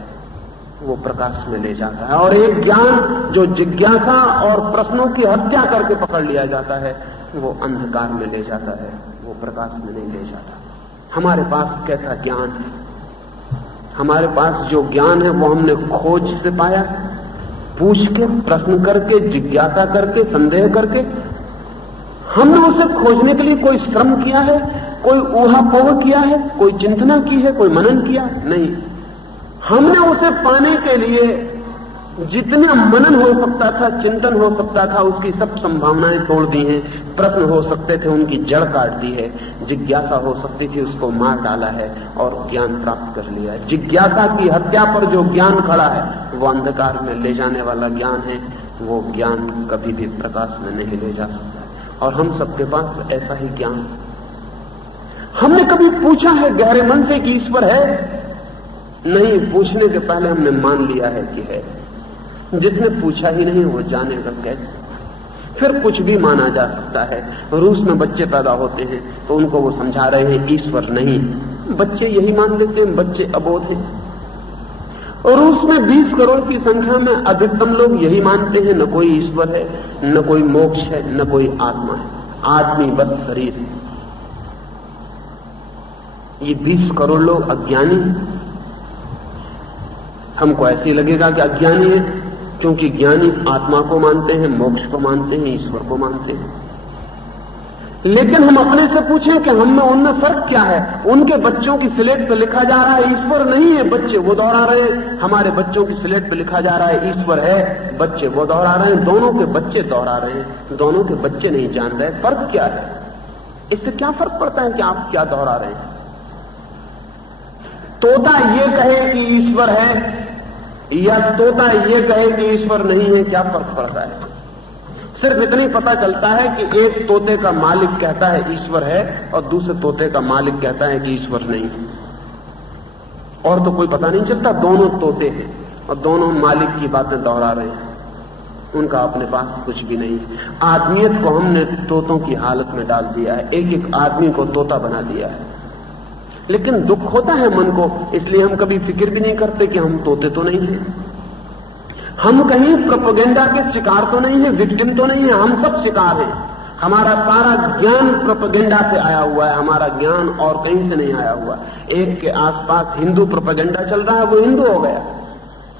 वो प्रकाश में ले जाता है, और एक ज्ञान जो जिज्ञासा और प्रश्नों की हत्या करके पकड़ लिया जाता है, वो अंधकार में ले जाता है, वो प्रकाश में नहीं ले जाता। हमारे पास कैसा ज्ञान है? हमारे पास जो ज्ञान है वो हमने खोज से पाया, पूछ के, प्रश्न करके, जिज्ञासा करके, संदेह करके। हमने उसे खोजने के लिए कोई श्रम किया है, कोई ऊहापोह किया है, कोई चिंतना की है, कोई मनन किया? नहीं। हमने उसे पाने के लिए जितना मनन हो सकता था, चिंतन हो सकता था, उसकी सब संभावनाएं तोड़ दी हैं। प्रश्न हो सकते थे, उनकी जड़ काट दी है। जिज्ञासा हो सकती थी, उसको मार डाला है और ज्ञान प्राप्त कर लिया है। जिज्ञासा की हत्या पर जो ज्ञान खड़ा है वो अंधकार में ले जाने वाला ज्ञान है। वो ज्ञान कभी भी प्रकाश में नहीं ले जा सकता। और हम सबके पास ऐसा ही ज्ञान। हमने कभी पूछा है गहरे मन से कि ईश्वर है? नहीं, पूछने के पहले हमने मान लिया है कि है। जिसने पूछा ही नहीं वो जानेगा कैसे? फिर कुछ भी माना जा सकता है। रूस में बच्चे पैदा होते हैं तो उनको वो समझा रहे हैं ईश्वर नहीं। बच्चे यही मान लेते हैं, बच्चे अबोध हैं। और रूस में 20 करोड़ की संख्या में अधिकतम लोग यही मानते हैं, न कोई ईश्वर है, न कोई मोक्ष है, न कोई आत्मा है। आदमी बस शरीर है। ये 20 करोड़ लोग अज्ञानी हैं। हमको ऐसे ही लगेगा कि अज्ञानी है, क्योंकि ज्ञानी आत्मा को मानते हैं, मोक्ष को मानते हैं, ईश्वर को मानते हैं। लेकिन हम अपने से पूछें कि हम में उनमें फर्क क्या है? उनके बच्चों की स्लेट पे लिखा जा रहा है ईश्वर नहीं है, बच्चे वो दोहरा रहे हैं। हमारे बच्चों की स्लेट पे लिखा जा रहा है ईश्वर है, बच्चे वो दोहरा रहे हैं। दोनों के बच्चे दोहरा रहे हैं, दोनों के बच्चे नहीं जान रहे। फर्क क्या है? इससे क्या फर्क पड़ता है कि आप क्या दोहरा रहे हैं? तोता ये कहे कि ईश्वर है या तोता ये कहे कि ईश्वर नहीं है, क्या फर्क पड़ता है? सिर्फ इतना ही पता चलता है कि एक तोते का मालिक कहता है ईश्वर है और दूसरे तोते का मालिक कहता है कि ईश्वर नहीं है। और तो कोई पता नहीं चलता। दोनों तोते हैं और दोनों मालिक की बातें दोहरा रहे हैं। उनका अपने पास कुछ भी नहीं है। आदमियत को हमने तोतों की हालत में डाल दिया है। एक एक आदमी को तोता बना दिया है। लेकिन दुख होता है मन को, इसलिए हम कभी फिक्र भी नहीं करते कि हम तोते तो नहीं हैं। हम कहीं प्रोपेगेंडा के शिकार तो नहीं है, विक्टिम तो नहीं है। हम सब शिकार हैं। हमारा सारा ज्ञान प्रोपेगेंडा से आया हुआ है। हमारा ज्ञान और कहीं से नहीं आया हुआ। एक के आसपास हिंदू प्रोपेगेंडा चल रहा है, वो हिंदू हो गया।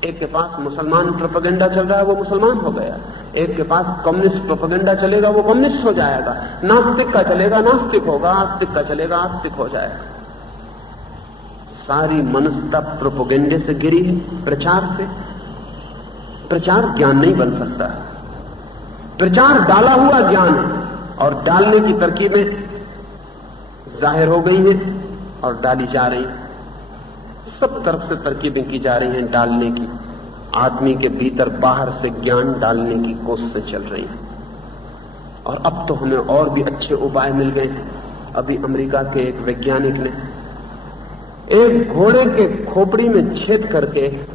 एक के पास मुसलमान प्रोपेगेंडा चल रहा है, वो मुसलमान हो गया। एक के पास कम्युनिस्ट प्रोपेगेंडा चलेगा, वो कम्युनिस्ट हो जाएगा। नास्तिक का चलेगा, नास्तिक होगा। आस्तिक का चलेगा, आस्तिक हो जाएगा। सारी मनुष्यता प्रोपेगेंडे से गिरी है, प्रचार से। प्रचार ज्ञान नहीं बन सकता। प्रचार डाला हुआ ज्ञान है और डालने की तरकीबें जाहिर हो गई हैं और डाली जा रही हैं। सब तरफ से तरकीबें की जा रही हैं डालने की। आदमी के भीतर बाहर से ज्ञान डालने की कोशिशें चल रही हैं। और अब तो हमें और भी अच्छे उपाय मिल गए हैं। अभी अमेरिका के एक वैज्ञानिक ने एक घोड़े के खोपड़ी में छेद करके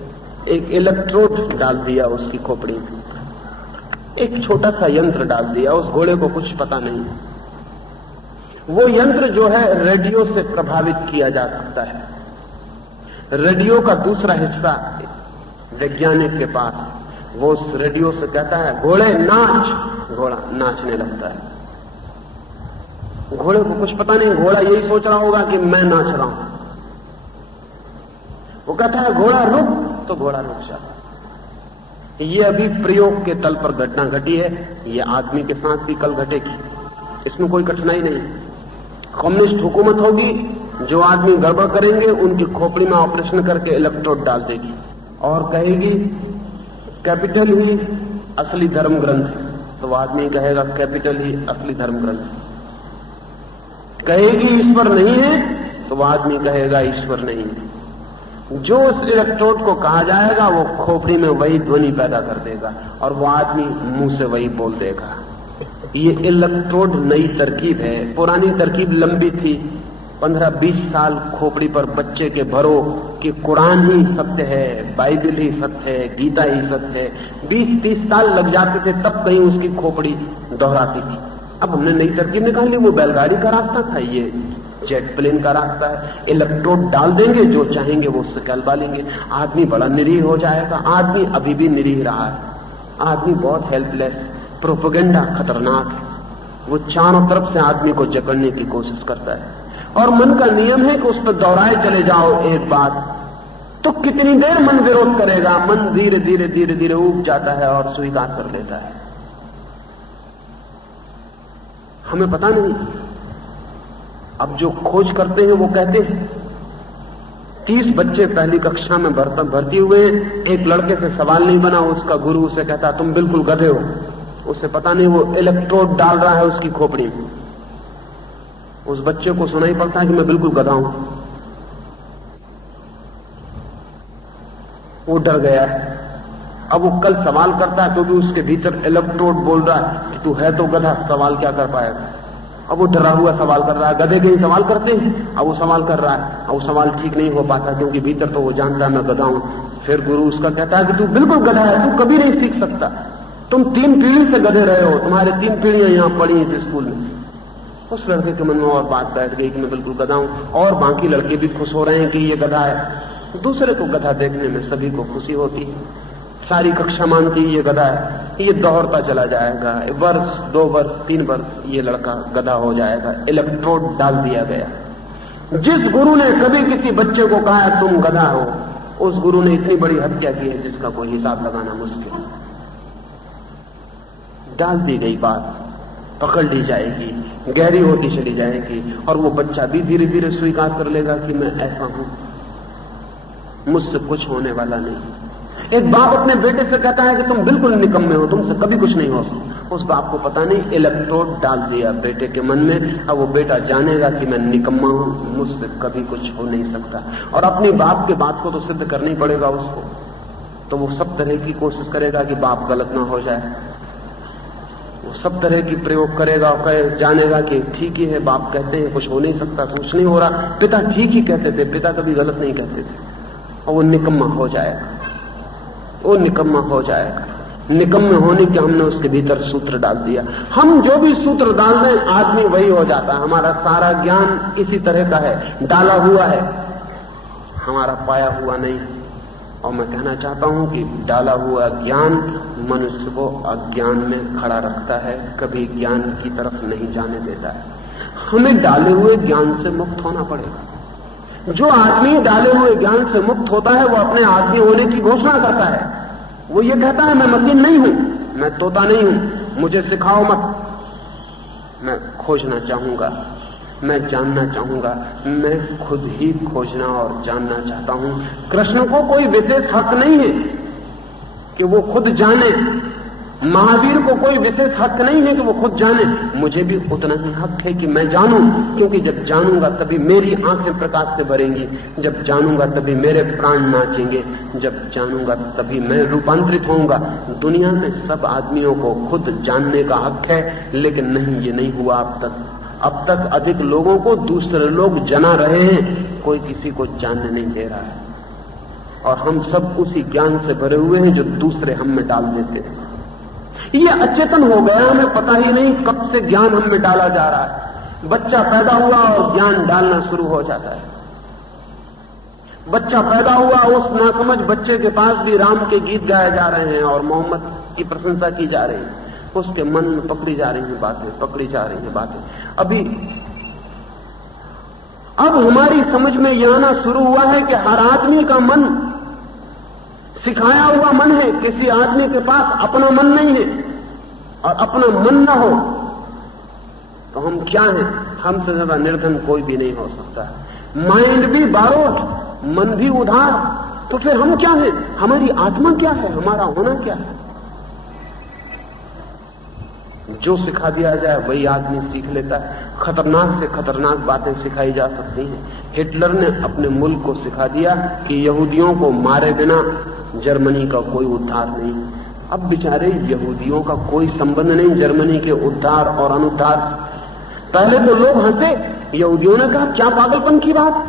एक इलेक्ट्रोड डाल दिया उसकी खोपड़ी में। एक छोटा सा यंत्र डाल दिया। उस घोड़े को कुछ पता नहीं। वो यंत्र जो है रेडियो से प्रभावित किया जा सकता है। रेडियो का दूसरा हिस्सा वैज्ञानिक के पास, वो उस रेडियो से कहता है घोड़े नाच। घोड़ा नाचने लगता है। घोड़े को कुछ पता नहीं। घोड़ा यही सोच रहा होगा कि मैं नाच रहा हूं। वो कहता है घोड़ा रुक, तो घोड़ा रुक जाता। ये अभी प्रयोग के तल पर घटना घटी है। ये आदमी के साथ भी कल घटेगी। इसमें कोई कठिनाई नहीं। कम्युनिस्ट हुकूमत होगी, जो आदमी गड़बड़ करेंगे उनकी खोपड़ी में ऑपरेशन करके इलेक्ट्रोड डाल देगी और कहेगी कैपिटल ही असली धर्म ग्रंथ है। तो वो आदमी कहेगा कैपिटल ही असली धर्म ग्रंथ है। कहेगी ईश्वर नहीं है, तो वो आदमी कहेगा ईश्वर नहीं है। जो उस इलेक्ट्रोड को कहा जाएगा वो खोपड़ी में वही ध्वनि पैदा कर देगा और वो आदमी मुंह से वही बोल देगा। ये इलेक्ट्रोड नई तरकीब है। पुरानी तरकीब लंबी थी। 15-20 साल खोपड़ी पर बच्चे के भरो कि कुरान ही सत्य है, बाइबल ही सत्य है, गीता ही सत्य है। 20-30 साल लग जाते थे, तब कहीं उसकी खोपड़ी दोहराती थी। अब हमने नई तरकीब निकाल ली। वो बैलगाड़ी का रास्ता था, ये जेट प्लेन का रास्ता है। इलेक्ट्रोड डाल देंगे, जो चाहेंगे वो उससे कहलवा लेंगे। आदमी बड़ा निरीह हो जाएगा। आदमी अभी भी निरीह रहा है। आदमी बहुत हेल्पलेस। प्रोपेगेंडा खतरनाक है। वो चारों तरफ से आदमी को जकड़ने की कोशिश करता है और मन का नियम है कि उस पर दोहराए चले जाओ एक बात, तो कितनी देर मन विरोध करेगा। मन धीरे धीरे धीरे धीरे उब जाता है और स्वीकार कर लेता है। हमें पता नहीं। अब जो खोज करते हैं वो कहते हैं 30 बच्चे पहली कक्षा में भर्ती हुए हैं। एक लड़के से सवाल नहीं बना, उसका गुरु उसे कहता तुम बिल्कुल गधे हो। उसे पता नहीं वो इलेक्ट्रोड डाल रहा है उसकी खोपड़ी में। उस बच्चे को सुनाई पड़ता है कि मैं बिल्कुल गधा हूं। वो डर गया है। अब वो कल सवाल करता है तो भी उसके भीतर इलेक्ट्रोड बोल रहा है कि तू है तो गधा, सवाल क्या कर पाएगा। अब वो डरा हुआ सवाल कर रहा है। गधे के ही सवाल करते हैं। अब वो सवाल कर रहा है, अब वो सवाल ठीक नहीं हो पाता क्योंकि भीतर तो वो जानता है मैं गधा हूं। फिर गुरु उसका कहता है कि तू बिल्कुल गधा है, तू कभी नहीं सीख सकता। तुम 3 पीढ़ी से गधे रहे हो, तुम्हारे 3 पीढ़ियां यहां पड़ी इस स्कूल में। उस लड़के के मन में और बात बैठ गई कि मैं बिल्कुल गधा हूं, और बाकी लड़के भी खुश हो रहे हैं कि ये गधा है। दूसरे को गधा देखने में सभी को खुशी होती है। सारी कक्षा मानती ये गधा है। ये दोहरता चला जाएगा, वर्ष 2 वर्ष 3 वर्ष ये लड़का गधा हो जाएगा। इलेक्ट्रोड डाल दिया गया। जिस गुरु ने कभी किसी बच्चे को कहा है तुम गधा हो, उस गुरु ने इतनी बड़ी हत्या की है जिसका कोई हिसाब लगाना मुश्किल। डाल दी गई बात, पकड़ ली जाएगी, गहरी होती चली जाएगी, और वो बच्चा भी धीरे धीरे स्वीकार कर लेगा कि मैं ऐसा हूं, मुझसे कुछ होने वाला नहीं। एक बाप अपने बेटे से कहता है कि तुम बिल्कुल निकम्मे हो, तुमसे कभी कुछ नहीं हो सकता। उस बाप को पता नहीं इलेक्ट्रोड डाल दिया बेटे के मन में। अब वो बेटा जानेगा कि मैं निकम्मा हूं, मुझसे कभी कुछ हो नहीं सकता। और अपनी बाप के बात को तो सिद्ध करना ही पड़ेगा उसको। तो वो सब तरह की कोशिश करेगा कि बाप गलत ना हो जाए। वो सब तरह की प्रयोग करेगा और जानेगा कि ठीक ही है, बाप कहते हैं कुछ हो नहीं सकता, कुछ नहीं हो रहा। पिता ठीक ही कहते थे, पिता कभी गलत नहीं कहते थे। और वो निकम्मा हो जाएगा, वो निकम्मा हो जाएगा। निकम्मे होने के हमने उसके भीतर सूत्र डाल दिया। हम जो भी सूत्र डाल दें आदमी वही हो जाता है। हमारा सारा ज्ञान इसी तरह का है, डाला हुआ है, हमारा पाया हुआ नहीं। और मैं कहना चाहता हूं कि डाला हुआ ज्ञान मनुष्य को अज्ञान में खड़ा रखता है, कभी ज्ञान की तरफ नहीं जाने देता है। हमें डाले हुए ज्ञान से मुक्त होना पड़ेगा। जो आदमी डाले हुए ज्ञान से मुक्त होता है वो अपने आदमी होने की घोषणा करता है। वो ये कहता है मैं मशीन नहीं हूं, मैं तोता नहीं हूं, मुझे सिखाओ मत, मैं खोजना चाहूंगा, मैं जानना चाहूंगा, मैं खुद ही खोजना और जानना चाहता हूं। कृष्ण को कोई विशेष हक नहीं है कि वो खुद जाने, महावीर को कोई विशेष हक नहीं है कि वो खुद जाने। मुझे भी उतना ही हक है कि मैं जानूं, क्योंकि जब जानूंगा तभी मेरी आंखें प्रकाश से भरेंगी, जब जानूंगा तभी मेरे प्राण नाचेंगे, जब जानूंगा तभी मैं रूपांतरित होऊंगा। दुनिया में सब आदमियों को खुद जानने का हक है, लेकिन नहीं, ये नहीं हुआ अब तक। अब तक अधिक लोगों को दूसरे लोग जना रहे हैं, कोई किसी को जानने नहीं दे रहा है। और हम सब उसी ज्ञान से भरे हुए हैं जो दूसरे हम में डाल देते हैं। ये अचेतन हो गया, हमें पता ही नहीं कब से ज्ञान हम में डाला जा रहा है। बच्चा पैदा हुआ और ज्ञान डालना शुरू हो जाता है। बच्चा पैदा हुआ, उस नासमझ बच्चे के पास भी राम के गीत गाए जा रहे हैं और मोहम्मद की प्रशंसा की जा रही है। उसके मन में पकड़ी जा रही हैं बातें, पकड़ी जा रही हैं बातें। अब हमारी समझ में यह आना शुरू हुआ है कि हर आदमी का मन सिखाया हुआ मन है, किसी आदमी के पास अपना मन नहीं है। और अपना मन न हो तो हम क्या हैं? हमसे ज्यादा निर्धन कोई भी नहीं हो सकता। माइंड भी बारोट, मन भी उधार, तो फिर हम क्या हैं? हमारी आत्मा क्या है? हमारा होना क्या है? जो सिखा दिया जाए वही आदमी सीख लेता है। खतरनाक से खतरनाक बातें सिखाई जा सकती हैं। हिटलर ने अपने मुल्क को सिखा दिया कि यहूदियों को मारे बिना जर्मनी का कोई उद्धार नहीं। अब बेचारे यहूदियों का कोई संबंध नहीं जर्मनी के उद्धार और अनुद्धार से। पहले तो लोग हंसे, यहूदियों ने कहा क्या पागलपन की बात,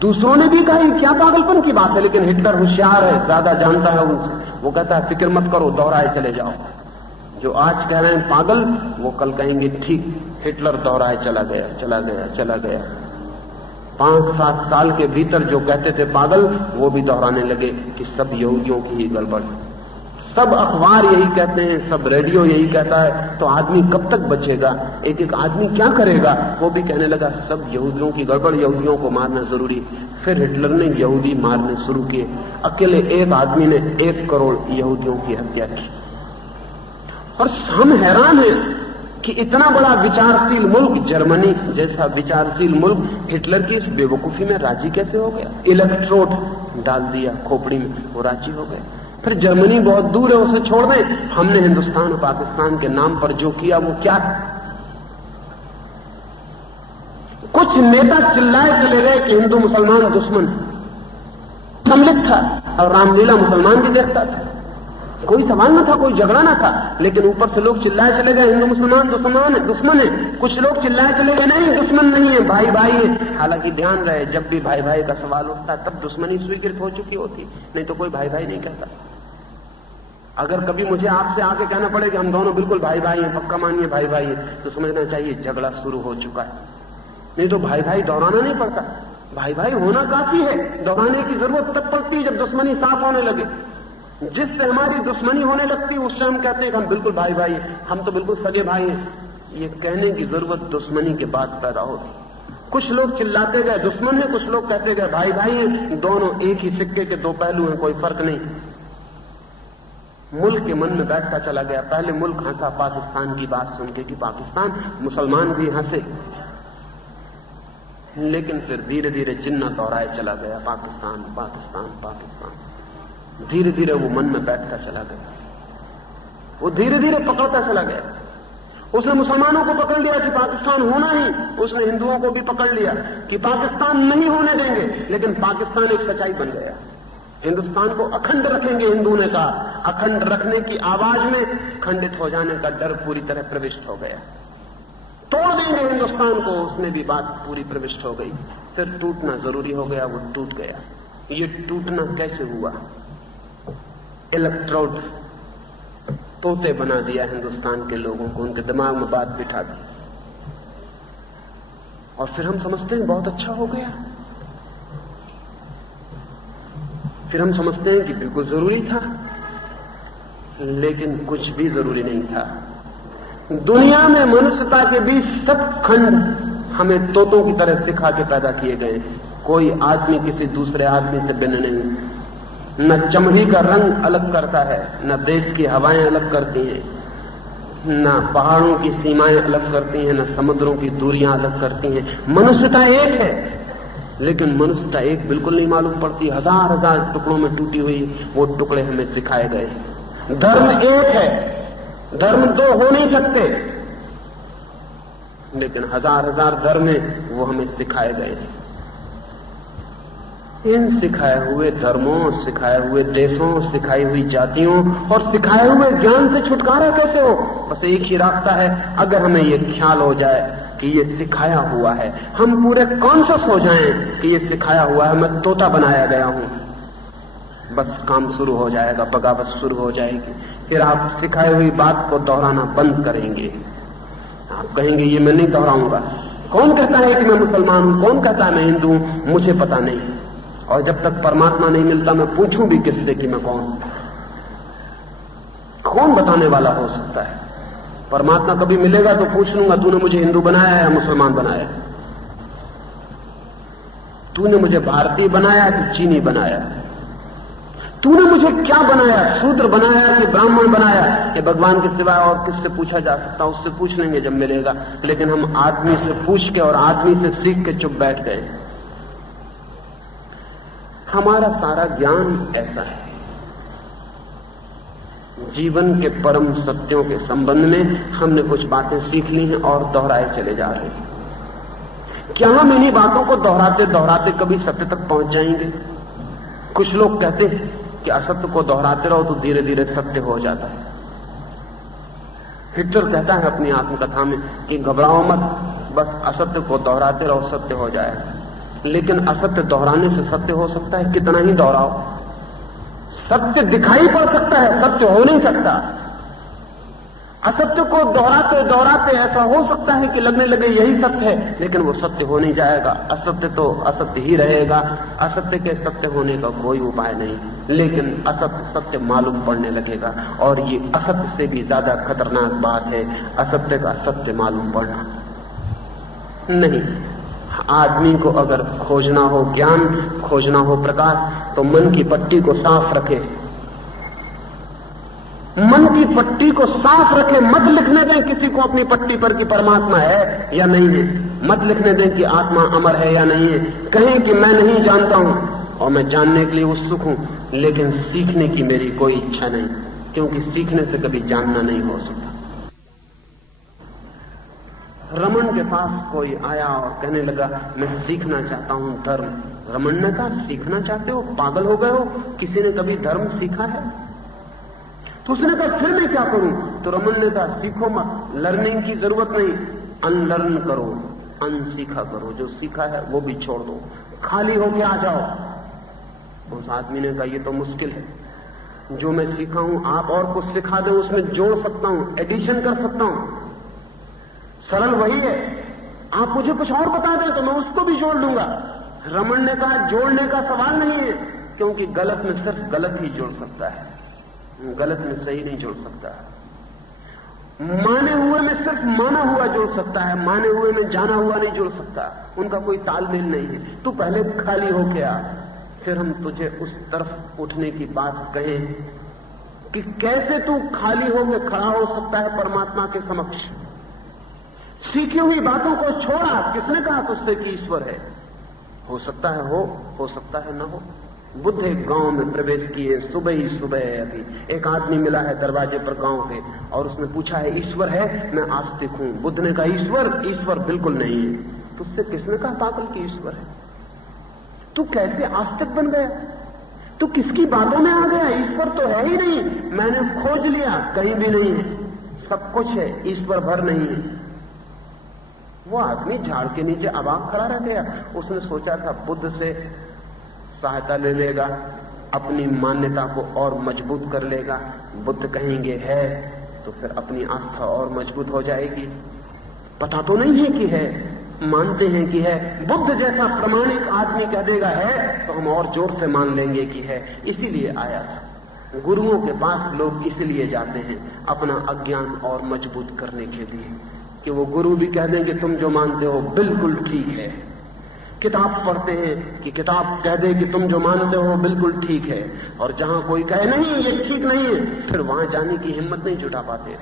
दूसरों ने भी कहा क्या पागलपन की बात है। लेकिन हिटलर होशियार है, ज्यादा जानता है उनसे। वो कहता है फिक्र मत करो, दोहराए चले जाओ। जो आज कह रहे हैं पागल, वो कल कहेंगे ठीक। हिटलर दोहराए चला गया, चला गया, चला गया। 5-7 साल के भीतर जो कहते थे पागल, वो भी दोहराने लगे कि सब यहूदियों की ही गड़बड़। सब अखबार यही कहते हैं, सब रेडियो यही कहता है, तो आदमी कब तक बचेगा? एक एक आदमी क्या करेगा? वो भी कहने लगा सब यहूदियों की गड़बड़, यहूदियों को मारना जरूरी। फिर हिटलर ने यहूदी मारने शुरू किए। अकेले एक आदमी ने 1 करोड़ यहूदियों की हत्या की। और हम हैरान हैं कि इतना बड़ा विचारशील मुल्क, जर्मनी जैसा विचारशील मुल्क, हिटलर की इस बेवकूफी में राजी कैसे हो गया? इलेक्ट्रोड डाल दिया खोपड़ी में, वो राजी हो गए। फिर जर्मनी बहुत दूर है, उसे छोड़ दें। हमने हिंदुस्तान और पाकिस्तान के नाम पर जो किया वो क्या था? कुछ नेता चिल्लाए चले गए कि हिंदू मुसलमान दुश्मन, सम्मिलित था और रामलीला मुसलमान भी देखता था, कोई सवाल न था, कोई झगड़ा न था। लेकिन ऊपर से लोग चिल्लाए चले गए हिंदू मुसलमान दुश्मन है। कुछ लोग चिल्लाए चले गए नहीं, दुश्मन नहीं है, भाई भाई है। हालांकि ध्यान रहे, जब भी भाई भाई का सवाल उठता तब दुश्मनी स्वीकृत हो चुकी होती, नहीं तो कोई भाई भाई नहीं कहता। अगर कभी मुझे आपसे आके कहना पड़े कि हम दोनों बिल्कुल भाई भाई हैं, पक्का मानिए भाई भाई है, तो समझना चाहिए झगड़ा शुरू हो चुका है। नहीं तो भाई भाई दोहराना नहीं पड़ता, भाई भाई होना काफी है, दोहराने की जरूरत तब पड़ती है जब दुश्मनी साफ होने लगे। जिससे हमारी दुश्मनी होने लगती है उससे हम कहते हैं कि हम बिल्कुल भाई भाई हैं, हम तो बिल्कुल सगे भाई हैं। ये कहने की जरूरत दुश्मनी के बाद पैदा होती। कुछ लोग चिल्लाते गए दुश्मन है, कुछ लोग कहते गए भाई भाई हैं, दोनों एक ही सिक्के के दो पहलू हैं, कोई फर्क नहीं। मुल्क के मन में बैठता चला गया। पहले मुल्क हंसा पाकिस्तान की बात सुन के कि पाकिस्तान, मुसलमान भी हंसे, लेकिन फिर धीरे धीरे चिन्ह दोहराए चला गया, पाकिस्तान पाकिस्तान पाकिस्तान। धीरे धीरे वो मन में बैठता चला गया, वो धीरे धीरे पकड़ता चला गया। उसने मुसलमानों को पकड़ लिया कि पाकिस्तान होना ही, उसने हिंदुओं को भी पकड़ लिया कि पाकिस्तान नहीं होने देंगे। लेकिन पाकिस्तान एक सच्चाई बन गया। हिंदुस्तान को अखंड रखेंगे, हिंदू ने कहा। अखंड रखने की आवाज में खंडित हो जाने का डर पूरी तरह प्रविष्ट हो गया। तोड़ देंगे हिंदुस्तान को, उसमें भी बात पूरी प्रविष्ट हो गई। फिर टूटना जरूरी हो गया, वो टूट गया। ये टूटना कैसे हुआ? इलेक्ट्रोड तोते बना दिया हिंदुस्तान के लोगों को, उनके दिमाग में बात बिठा दी, और फिर हम समझते हैं बहुत अच्छा हो गया। फिर हम समझते हैं कि बिल्कुल जरूरी था, लेकिन कुछ भी जरूरी नहीं था। दुनिया में मनुष्यता के बीच सब खंड हमें तोतों की तरह सिखा के पैदा किए गए। कोई आदमी किसी दूसरे आदमी से भिन्न नहीं। न चमड़ी का रंग अलग करता है, न देश की हवाएं अलग करती हैं, न पहाड़ों की सीमाएं अलग करती हैं, न समुद्रों की दूरियां अलग करती हैं। मनुष्यता एक है, लेकिन मनुष्यता एक बिल्कुल नहीं मालूम पड़ती। हजार हजार टुकड़ों में टूटी हुई वो टुकड़े हमें सिखाए गए। धर्म एक है, धर्म दो हो नहीं सकते, लेकिन हजार हजार धर्म वो हमें सिखाए गए। इन सिखाए हुए धर्मों, सिखाए हुए देशों, सिखाई हुई जातियों और सिखाए हुए ज्ञान से छुटकारा कैसे हो? बस एक ही रास्ता है। अगर हमें ये ख्याल हो जाए कि ये सिखाया हुआ है, हम पूरे कॉन्शियस हो जाएं कि ये सिखाया हुआ है, मैं तोता बनाया गया हूं, बस काम शुरू हो जाएगा, बगावत शुरू हो जाएगी। फिर आप सिखाई हुई बात को दोहराना बंद करेंगे। आप कहेंगे ये मैं नहीं दोहराऊंगा। कौन कहता है कि मैं मुसलमान हूं? कौन कहता है मैं हिंदू हूं? मुझे पता नहीं। और जब तक परमात्मा नहीं मिलता मैं पूछूं भी किससे कि मैं कौन बताने वाला हो सकता है? परमात्मा कभी मिलेगा तो पूछ लूंगा, तूने मुझे हिंदू बनाया या मुसलमान बनाया? तूने मुझे भारतीय बनाया कि चीनी बनाया? तूने मुझे क्या बनाया? शूद्र बनाया कि ब्राह्मण बनाया? ये भगवान के सिवाय और किससे पूछा जा सकता? उससे पूछ लेंगे जब मिलेगा। लेकिन हम आदमी से पूछ के और आदमी से सीख के चुप बैठ गए। हमारा सारा ज्ञान ऐसा है। जीवन के परम सत्यों के संबंध में हमने कुछ बातें सीख ली हैं और दोहराए चले जा रहे हैं। क्या हम इन्हीं बातों को दोहराते दोहराते कभी सत्य तक पहुंच जाएंगे? कुछ लोग कहते हैं कि असत्य को दोहराते रहो तो धीरे धीरे सत्य हो जाता है। हिटलर कहता है अपनी आत्मकथा में कि घबराओ मत, बस असत्य को दोहराते रहो, सत्य हो जाएगा। लेकिन असत्य दोहराने से सत्य हो सकता है? कितना ही दोहराओ, सत्य दिखाई पड़ सकता है, सत्य हो नहीं सकता। असत्य को दोहराते दोहराते ऐसा हो सकता है कि लगने लगे यही सत्य है, लेकिन वो सत्य हो नहीं जाएगा। असत्य तो असत्य ही रहेगा। असत्य के सत्य होने का कोई उपाय नहीं, लेकिन असत्य सत्य मालूम पड़ने लगेगा। और ये असत्य से भी ज्यादा खतरनाक बात है, असत्य का सत्य मालूम पड़ना। नहीं, आदमी को अगर खोजना हो ज्ञान, खोजना हो प्रकाश, तो मन की पट्टी को साफ रखे। मन की पट्टी को साफ रखें, मत लिखने दें किसी को अपनी पट्टी पर कि परमात्मा है या नहीं है, मत लिखने दें कि आत्मा अमर है या नहीं है। कहें कि मैं नहीं जानता हूं और मैं जानने के लिए उत्सुक हूं, लेकिन सीखने की मेरी कोई इच्छा नहीं, क्योंकि सीखने से कभी जानना नहीं हो सकता। रमन के पास कोई आया और कहने लगा मैं सीखना चाहता हूं धर्म। रमन ने कहा सीखना चाहते हो, पागल हो गए हो, किसी ने कभी धर्म सीखा है? तो उसने कहा फिर मैं क्या करूं? तो रमन ने कहा सीखो मत, लर्निंग की जरूरत नहीं, अनलर्न करो, अनसीखा करो, जो सीखा है वो भी छोड़ दो, खाली होके आ जाओ। उस आदमी ने कहा ये तो मुश्किल है, जो मैं सीखा हूं आप और कुछ सिखा दो, उसमें जोड़ सकता हूं, एडिशन कर सकता हूं, सरल वही है, आप मुझे कुछ और बता दें तो मैं उसको भी जोड़ लूंगा। रमन ने कहा जोड़ने का सवाल नहीं है, क्योंकि गलत में सिर्फ गलत ही जोड़ सकता है, गलत में सही नहीं जोड़ सकता। माने हुए में सिर्फ माना हुआ जोड़ सकता है, माने हुए में जाना हुआ नहीं जोड़ सकता, उनका कोई तालमेल नहीं है। तू पहले खाली होके आ, फिर हम तुझे उस तरफ उठने की बात कहें कि कैसे तू खाली होकर खड़ा हो सकता है परमात्मा के समक्ष। सीखी हुई बातों को छोड़ा, किसने कहा तुझसे कि ईश्वर है? हो सकता है हो सकता है ना हो। बुद्ध एक गांव में प्रवेश किए, सुबह ही सुबह है, अभी एक आदमी मिला है दरवाजे पर गांव के, और उसने पूछा है ईश्वर है? मैं आस्तिक हूं। बुद्ध ने कहा ईश्वर बिल्कुल नहीं है। तुझसे किसने कहा पागल कि ईश्वर है? तू कैसे आस्तिक बन गया? तू किसकी बातों में आ गया? ईश्वर तो है ही नहीं, मैंने खोज लिया, कहीं भी नहीं है, सब कुछ है, ईश्वर भर नहीं है। वो आदमी झाड़ के नीचे अवाक खड़ा रह गया। उसने सोचा था बुद्ध से सहायता ले लेगा, अपनी मान्यता को और मजबूत कर लेगा, बुद्ध कहेंगे है तो फिर अपनी आस्था और मजबूत हो जाएगी। पता तो नहीं है कि है, मानते हैं कि है, बुद्ध जैसा प्रमाणिक आदमी कह देगा है तो हम और जोर से मान लेंगे कि है। इसीलिए आया था। गुरुओं के पास लोग इसलिए जाते हैं अपना अज्ञान और मजबूत करने के लिए, कि वो गुरु भी कह दें कि तुम जो मानते हो बिल्कुल ठीक है। किताब पढ़ते हैं कि किताब कह दे कि तुम जो मानते हो बिल्कुल ठीक है, और जहां कोई कहे नहीं ये ठीक नहीं है, फिर वहां जाने की हिम्मत नहीं जुटा पाते।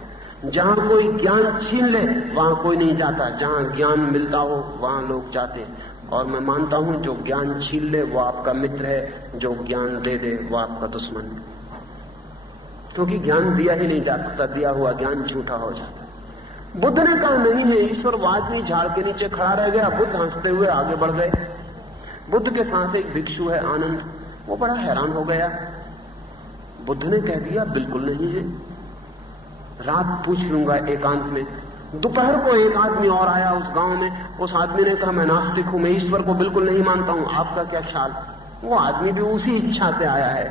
जहां कोई ज्ञान छीन ले वहां कोई नहीं जाता, जहां ज्ञान मिलता हो वहां लोग जाते। और मैं मानता हूं जो ज्ञान छीन ले वो आपका मित्र है, जो ज्ञान दे दे वो आपका दुश्मन है, क्योंकि ज्ञान दिया ही नहीं जा सकता, दिया हुआ ज्ञान झूठा हो जाता। बुद्ध ने कहा नहीं है ईश्वर। वो आदमी झाड़ के नीचे खड़ा रह गया। बुद्ध हंसते हुए आगे बढ़ गए। बुद्ध के साथ एक भिक्षु है आनंद, वो बड़ा हैरान हो गया। बुद्ध ने कह दिया बिल्कुल नहीं है, रात पूछ लूंगा एकांत में। दोपहर को एक आदमी और आया उस गांव में। उस आदमी ने कहा मैं नास्तिक हूं, मैं ईश्वर को बिल्कुल नहीं मानता हूं, आपका क्या ख्याल? वो आदमी भी उसी इच्छा से आया है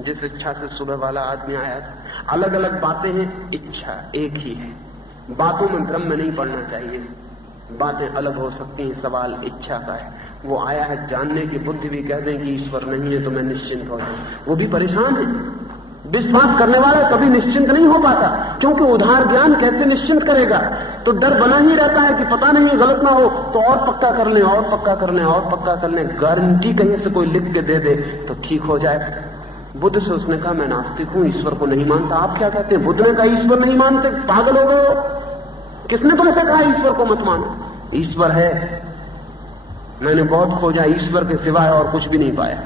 जिस इच्छा से सुबह वाला आदमी आया था। अलग अलग बातें हैं, इच्छा एक ही है। बातों में भ्रम में नहीं पड़ना चाहिए, बातें अलग हो सकती हैं, सवाल इच्छा का है। वो आया है जानने की। बुद्धि भी कह दें कि ईश्वर नहीं है तो मैं निश्चिंत हो जाऊं, वो भी परेशान है। विश्वास करने वाला कभी निश्चिंत नहीं हो पाता, क्योंकि उधार ज्ञान कैसे निश्चिंत करेगा? तो डर बना ही रहता है कि पता नहीं गलत ना हो तो और पक्का कर लें, और पक्का कर लें, और पक्का कर लें, गारंटी कहीं से कोई लिख के दे दे तो ठीक हो जाए। बुद्ध से उसने कहा मैं नास्तिक हूं, ईश्वर को नहीं मानता, आप क्या कहते हैं? बुद्ध ने कहा ईश्वर नहीं मानते, पागल हो गए हो? किसने तुमसे कहा ईश्वर को मत मानो? ईश्वर है, मैंने बहुत खोजा, ईश्वर के सिवाय और कुछ भी नहीं पाया।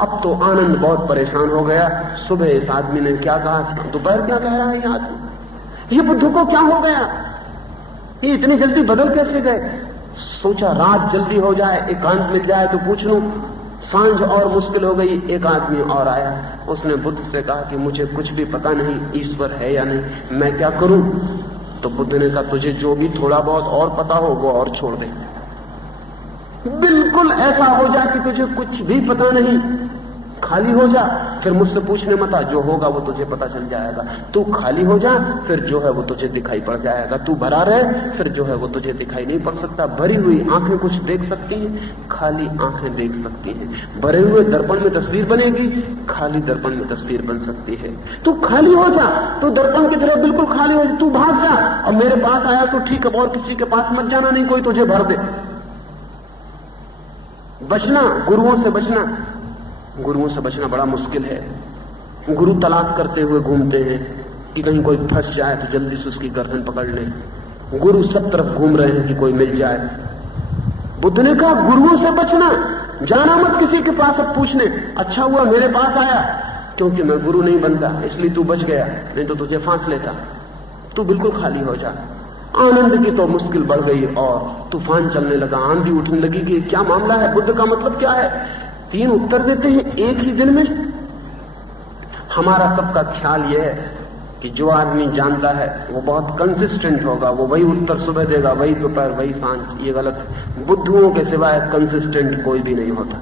अब तो आनंद बहुत परेशान हो गया। सुबह इस आदमी ने क्या कहा, दोपहर क्या कह रहा है ये आदमी? ये बुद्ध को क्या हो गया? ये इतनी जल्दी बदल कैसे गए? सोचा रात जल्दी हो जाए, एकांत मिल जाए तो पूछ लूं। सांझ और मुश्किल हो गई। एक आदमी और आया, उसने बुद्ध से कहा कि मुझे कुछ भी पता नहीं, ईश्वर है या नहीं, मैं क्या करूं? तो बुद्ध ने कहा तुझे जो भी थोड़ा बहुत और पता हो वो और छोड़ दे। बिल्कुल ऐसा हो जा कि तुझे कुछ भी पता नहीं, खाली हो जा, फिर मुझसे पूछने मत आ, जो होगा वो तुझे पता चल जाएगा। तू खाली हो जा, फिर जो है वो तुझे दिखाई पड़ जाएगा। तू भरा रहे, फिर जो है वो तुझे दिखाई नहीं पड़ सकता। भरी हुई आंखें कुछ देख सकती हैं, खाली आंखें देख सकती हैं। भरे हुए दर्पण में तस्वीर बनेगी, खाली दर्पण में तस्वीर बन सकती है। तू खाली हो जा, तू दर्पण की तरह बिल्कुल खाली हो जा, तू भाग जा और मेरे पास आया तो ठीक है, और किसी के पास मत जाना, नहीं कोई तुझे भर दे। बचना, गुरुओं से बचना। गुरुओं से बचना बड़ा मुश्किल है, गुरु तलाश करते हुए घूमते हैं कि कहीं कोई फंस जाए तो जल्दी से उसकी गर्दन पकड़ ले। गुरु सब तरफ घूम रहे हैं कि कोई मिल जाए। बुद्ध ने कहा गुरुओं से बचना, जाना मत किसी के पास अब पूछने। अच्छा हुआ मेरे पास आया, क्योंकि मैं गुरु नहीं बनता, इसलिए तू बच गया, नहीं तो तुझे फांस लेता। तू बिल्कुल खाली हो जा। आनंद की तो मुश्किल बढ़ गई और तूफान चलने लगा, आंधी उठने लगी कि क्या मामला है, बुद्ध का मतलब क्या है। 3 उत्तर देते हैं एक ही दिन में। हमारा सबका ख्याल यह है कि जो आदमी जानता है वो बहुत कंसिस्टेंट होगा, वो वही उत्तर सुबह देगा, वही दोपहर, वही सांझ। ये गलत है। बुद्धुओं के सिवाय कंसिस्टेंट कोई भी नहीं होता,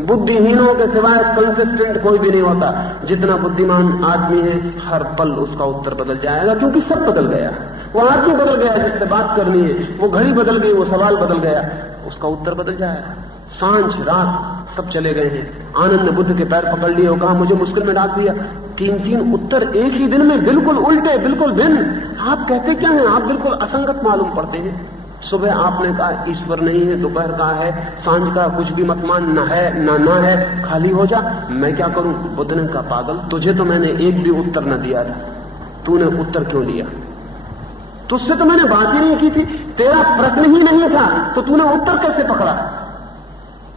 बुद्धिहीनों के सिवाय कंसिस्टेंट कोई भी नहीं होता। जितना बुद्धिमान आदमी है हर पल उसका उत्तर बदल जाएगा, क्योंकि सब बदल गया। वो आदमी बदल गया जिससे बात करनी है, वो घड़ी बदल गई, वो सवाल बदल गया, उसका उत्तर बदल जाएगा। सांझ रात सब चले गए हैं। आनंद ने बुद्ध के पैर पकड़ लिए और कहा मुझे मुश्किल में डाल दिया। 3 उत्तर एक ही दिन में, बिल्कुल उल्टे, बिल्कुल भिन्न। आप कहते क्या हैं, आप बिल्कुल असंगत मालूम पड़ते हैं। सुबह आपने कहा ईश्वर नहीं है, दोपहर कहा है, सांझ का कुछ भी मत मान, ना है ना है, खाली हो जा। मैं क्या करूं? बुद्ध ने कहा पागल, तुझे तो मैंने एक भी उत्तर न दिया था, तूने उत्तर क्यों लिया? तुझसे तो मैंने बात ही नहीं की थी, तेरा प्रश्न ही नहीं था, तो तूने उत्तर कैसे पकड़ा?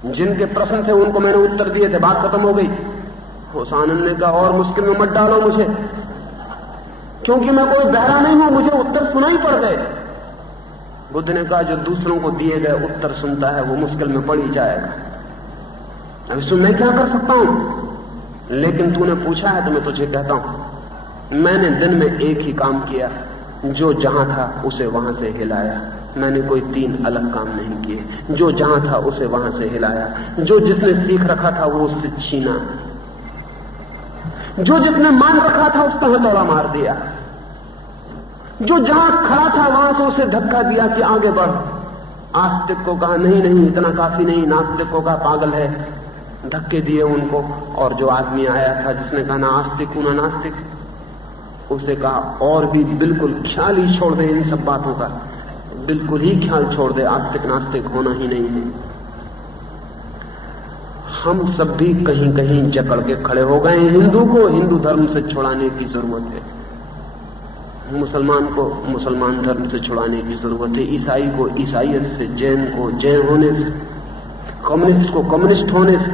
जिनके प्रश्न थे उनको मैंने उत्तर दिए थे, बात खत्म हो गई। उस आनंद ने कहा और मुश्किल में मत डालो मुझे, क्योंकि मैं कोई बहरा नहीं हूं, मुझे उत्तर सुनाई पड़ गए। बुद्ध ने कहा जो दूसरों को दिए गए उत्तर सुनता है वो मुश्किल में पड़ ही जाएगा। अब इसमें मैं क्या कर सकता हूं? लेकिन तूने पूछा है तो मैं तुझे कहता हूं, मैंने दिन में एक ही काम किया, जो जहां था उसे वहां से हिलाया। मैंने कोई 3 अलग काम नहीं किए। जो जहां था उसे वहां से हिलाया। जो जिसने सीख रखा था वो उससे छीना, जो जिसने मान रखा था उस पर हथौड़ा मार दिया, जो जहां खड़ा था वहां से उसे धक्का दिया कि आगे बढ़। आस्तिक को कहा नहीं नहीं इतना काफी नहीं, नास्तिक को कहा पागल है, धक्के दिए उनको। और जो आदमी आया था जिसने कहा ना आस्तिक हूं ना नास्तिक, उसे कहा और भी बिल्कुल ख्याल ही छोड़ दे इन सब बातों का, बिल्कुल ही ख्याल छोड़ दे, आस्तिक नास्तिक होना ही नहीं है। हम सब भी कहीं कहीं जकड़ के खड़े हो गए। हिंदू को हिंदू धर्म से छुड़ाने की जरूरत है, मुसलमान को मुसलमान धर्म से छुड़ाने की जरूरत है, ईसाई को ईसाइयत से, जैन को जैन होने से, कम्युनिस्ट को कम्युनिस्ट होने से,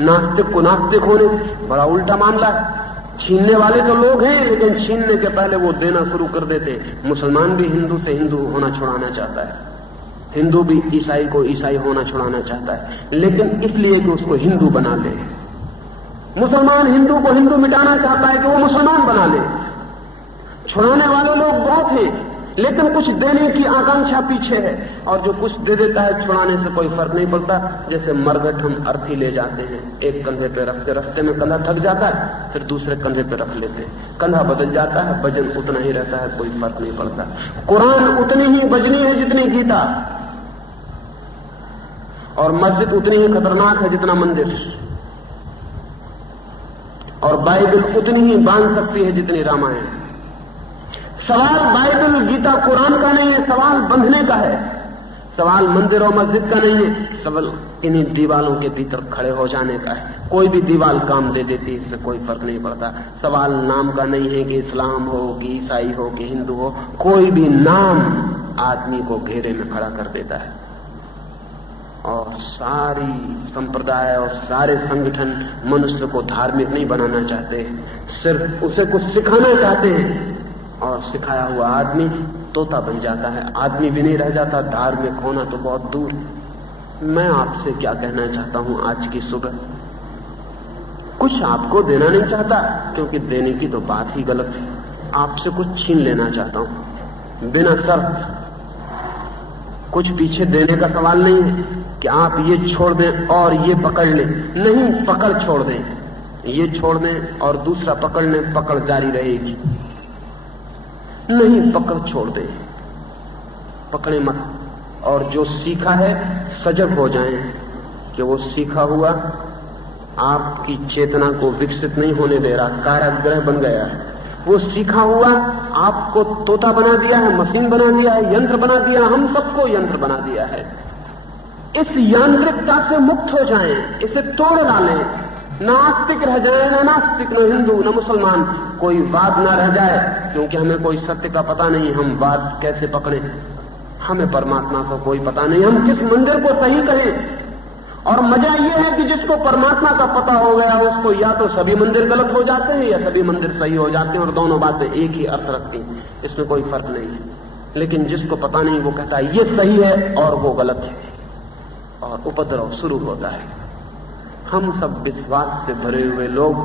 नास्तिक को नास्तिक होने से। बड़ा उल्टा मामला है। छीनने वाले तो लोग हैं, लेकिन छीनने के पहले वो देना शुरू कर देते। मुसलमान भी हिंदू से हिंदू होना छुड़ाना चाहता है, हिंदू भी ईसाई को ईसाई होना छुड़ाना चाहता है, लेकिन इसलिए कि उसको हिंदू बना ले। मुसलमान हिंदू को हिंदू मिटाना चाहता है कि वो मुसलमान बना ले। छुड़ाने वाले लोग बहुत हैं, लेकिन कुछ देने की आकांक्षा पीछे है, और जो कुछ दे देता है छुड़ाने से कोई फर्क नहीं पड़ता। जैसे मरघट हम अर्थी ले जाते हैं, एक कंधे पे रखते, रास्ते में कंधा थक जाता है, फिर दूसरे कंधे पे रख लेते हैं, कंधा बदल जाता है, वजन उतना ही रहता है, कोई फर्क नहीं पड़ता। कुरान उतनी ही वजनी है जितनी गीता, और मस्जिद उतनी ही खतरनाक है जितना मंदिर, और बाइबल उतनी ही बांध सकती है जितनी रामायण। सवाल बाइबल गीता कुरान का नहीं है, सवाल बंधने का है। सवाल मंदिर और मस्जिद का नहीं है, सवाल इन्हीं दीवालों के भीतर खड़े हो जाने का है। कोई भी दीवाल काम दे देती है, इससे कोई फर्क नहीं पड़ता। सवाल नाम का नहीं है कि इस्लाम हो कि ईसाई हो कि हिंदू हो, कोई भी नाम आदमी को घेरे में खड़ा कर देता है। और सारी संप्रदाय और सारे संगठन मनुष्य को धार्मिक नहीं बनाना चाहते, सिर्फ उसे कुछ सिखाना चाहते हैं, और सिखाया हुआ आदमी तोता बन जाता है, आदमी भी नहीं रह जाता। धार्मिक होना तो बहुत दूर। मैं आपसे क्या कहना चाहता हूं आज की सुबह, कुछ आपको देना नहीं चाहता, क्योंकि देने की तो बात ही गलत है। आपसे कुछ छीन लेना चाहता हूं बिना शर्त। कुछ पीछे देने का सवाल नहीं है कि आप ये छोड़ दें और ये पकड़ लें, नहीं, पकड़ छोड़ दें, ये छोड़ दें और दूसरा पकड़ लें, पकड़ जारी रहेगी। नहीं, पकड़ छोड़ दें, पकड़े मत। और जो सीखा है सजग हो जाएं कि वो सीखा हुआ आपकी चेतना को विकसित नहीं होने दे रहा, कारागृह बन गया है। वो सीखा हुआ आपको तोता बना दिया है, मशीन बना दिया है, यंत्र बना दिया, हम सबको यंत्र बना दिया है। इस यांत्रिकता से मुक्त हो जाएं, इसे तोड़ डालें, न आस्तिक रह जाए, न नास्तिक, न हिंदू, न मुसलमान, कोई वाद ना रह जाए, क्योंकि हमें कोई सत्य का पता नहीं, हम वाद कैसे पकड़े, हमें परमात्मा का कोई पता नहीं, हम किस मंदिर को सही कहें। और मजा यह है कि जिसको परमात्मा का पता हो गया उसको या तो सभी मंदिर गलत हो जाते हैं या सभी मंदिर सही हो जाते हैं, और दोनों बातें एक ही अर्थ रखती हैं, इसमें कोई फर्क नहीं है। लेकिन जिसको पता नहीं वो कहता है ये सही है और वो गलत है, और उपद्रव शुरू होता है। हम सब विश्वास से भरे हुए लोग,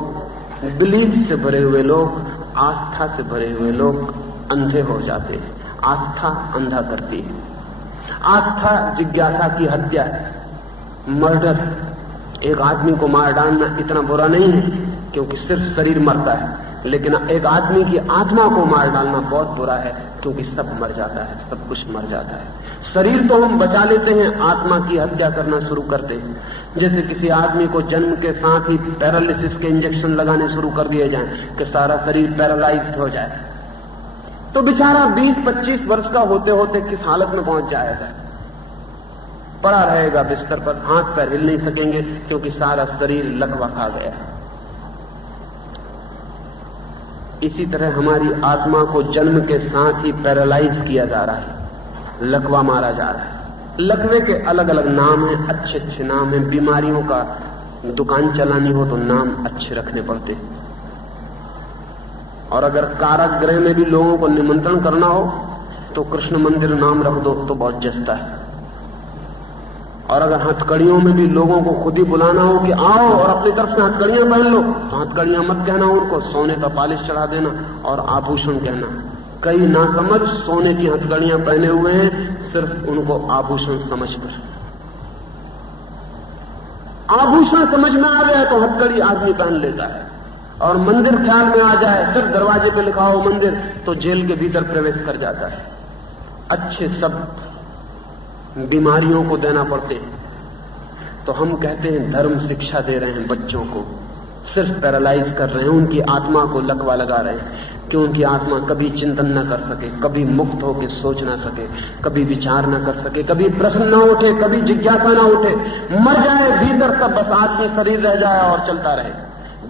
बिलीफ से भरे हुए लोग, आस्था से भरे हुए लोग अंधे हो जाते हैं। आस्था अंधा करती है। आस्था जिज्ञासा की हत्या है, मर्डर। एक आदमी को मार डालना इतना बुरा नहीं है क्योंकि सिर्फ शरीर मरता है, लेकिन एक आदमी की आत्मा को मार डालना बहुत बुरा है क्योंकि सब मर जाता है, सब कुछ मर जाता है। शरीर तो हम बचा लेते हैं, आत्मा की हत्या करना शुरू करते हैं। जैसे किसी आदमी को जन्म के साथ ही पैरालिसिस के इंजेक्शन लगाने शुरू कर दिए जाएं कि सारा शरीर पैरालाइज्ड हो जाए, तो बेचारा 20-25 वर्ष का होते होते किस हालत में पहुंच जाएगा। पड़ा रहेगा बिस्तर पर, हाथ पैर हिल नहीं सकेंगे क्योंकि सारा शरीर लकवा खा गया। इसी तरह हमारी आत्मा को जन्म के साथ ही पैरालाइज किया जा रहा है, लकवा मारा जा रहा है। लकवे के अलग अलग नाम हैं, अच्छे अच्छे नाम हैं। बीमारियों का दुकान चलानी हो तो नाम अच्छे रखने पड़ते हैं। और अगर कारागृह में भी लोगों को निमंत्रण करना हो तो कृष्ण मंदिर नाम रख दो तो बहुत जचता है। और अगर हथकड़ियों में भी लोगों को खुद ही बुलाना हो कि आओ और अपनी तरफ से हथकड़ियां पहन लो, तो हथकड़ियां मत कहना, उनको सोने का पालिश चढ़ा देना और आभूषण कहना। कई नासमझ सोने की हथकड़ियां पहने हुए हैं सिर्फ उनको आभूषण समझकर। आभूषण समझ में आ गया तो हथकड़ी आदमी पहन लेता है, और मंदिर ख्याल में आ जाए, सिर्फ दरवाजे पे लिखा हो मंदिर, तो जेल के भीतर प्रवेश कर जाता है। अच्छे सब बीमारियों को देना पड़ते हैं। तो हम कहते हैं धर्म शिक्षा दे रहे हैं बच्चों को, सिर्फ पैरालाइज कर रहे हैं, उनकी आत्मा को लकवा लगा रहे हैं कि उनकी आत्मा कभी चिंतन न कर सके, कभी मुक्त होकर सोच ना सके, कभी विचार न कर सके, कभी प्रश्न न उठे, कभी जिज्ञासा न उठे, मर जाए भीतर सब, बस आत्मी शरीर रह जाए और चलता रहे।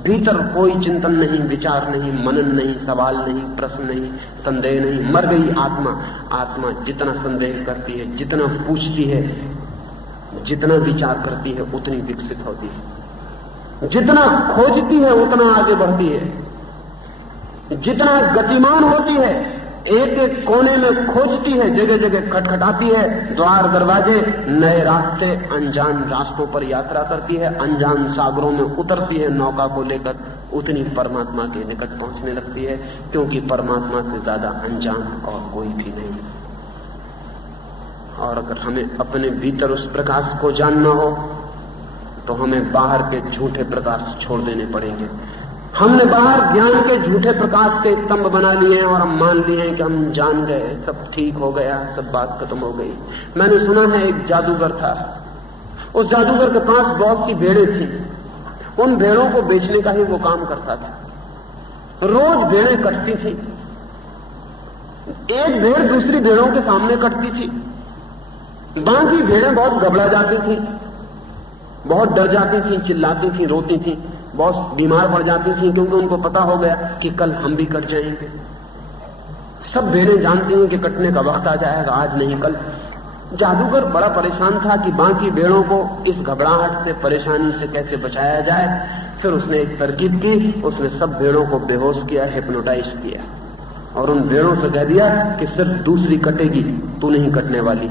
भीतर कोई चिंतन नहीं, विचार नहीं, मनन नहीं, सवाल नहीं, प्रश्न नहीं, संदेह नहीं। मर गई आत्मा। आत्मा जितना संदेह करती है, जितना पूछती है, जितना विचार करती है, उतनी विकसित होती है। जितना खोजती है उतना आगे बढ़ती है, जितना गतिमान होती है, एक एक कोने में खोजती है, जगह जगह खटखटाती है, द्वार दरवाजे, नए रास्ते, अनजान रास्तों पर यात्रा करती है, अनजान सागरों में उतरती है नौका को लेकर, उतनी परमात्मा के निकट पहुंचने लगती है, क्योंकि परमात्मा से ज्यादा अनजान और कोई भी नहीं। और अगर हमें अपने भीतर उस प्रकाश को जानना हो तो हमें बाहर के झूठे प्रकाश छोड़ देने पड़ेंगे। हमने बाहर ज्ञान के झूठे प्रकाश के स्तंभ बना लिए हैं और हम मान लिए हैं कि हम जान गए, सब ठीक हो गया, सब बात खत्म हो गई। मैंने सुना है एक जादूगर था, उस जादूगर के पास बहुत सी भेड़ें थी, उन भेड़ों को बेचने का ही वो काम करता था। रोज भेड़ें कटती थी, एक भेड़ दूसरी भेड़ों के सामने कटती थी, बाकी भेड़ें बहुत घबरा जाती थी, बहुत डर जाती थी, चिल्लाती थी, रोती थी, बहुत बीमार पड़ जाती थी, क्योंकि उनको पता हो गया कि कल हम भी कट जाएंगे। सब भेड़ें जानती हैं कि कटने का वक्त आ जाएगा, आज नहीं कल। जादूगर बड़ा परेशान था कि बाकी भेड़ों को इस घबराहट से, परेशानी से कैसे बचाया जाए। फिर उसने एक तरकीब की, उसने सब भेड़ों को बेहोश किया, हिप्नोटाइज किया, और उन भेड़ों से कह दिया कि सिर्फ दूसरी कटेगी, तू नहीं कटने वाली।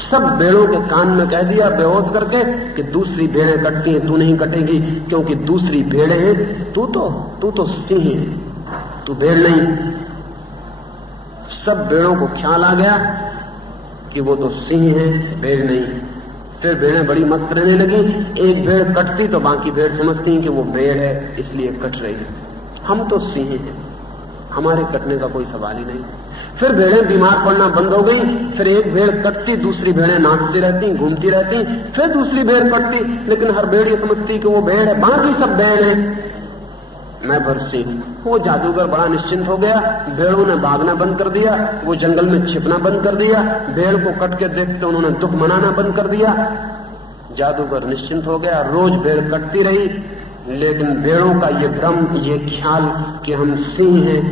सब भेड़ों के कान में कह दिया बेहोश करके कि दूसरी भेड़ें कटती हैं, तू नहीं कटेगी, क्योंकि दूसरी भेड़ें हैं, तू तो सिंह है, तू भेड़ नहीं। सब भेड़ों को ख्याल आ गया कि वो तो सिंह है, भेड़ नहीं। फिर भेड़ें बड़ी मस्त रहने लगी। एक भेड़ कटती तो बाकी भेड़ समझती हैं कि वो भेड़ है इसलिए कट रही है, हम तो सिंह हैं, हमारे कटने का कोई सवाल ही नहीं। फिर भेड़ें बीमार पड़ना बंद हो गई। फिर एक भेड़ कटती, दूसरी भेड़ें नाचती रहती, घूमती रहती, फिर दूसरी भेड़ कटती, लेकिन हर भेड़ ये समझती कि वो भेड़ है, बाकी सब भेड़ है, मैं भरसी। वो जादूगर बड़ा निश्चिंत हो गया। भेड़ों ने भागना बंद कर दिया, वो जंगल में छिपना बंद कर दिया, भेड़ को कट के देखते उन्होंने दुख मनाना बंद कर दिया। जादूगर निश्चिंत हो गया। रोज भेड़ कटती रही, लेकिन भेड़ों का ये भ्रम, ये ख्याल कि हम सिंह हैं,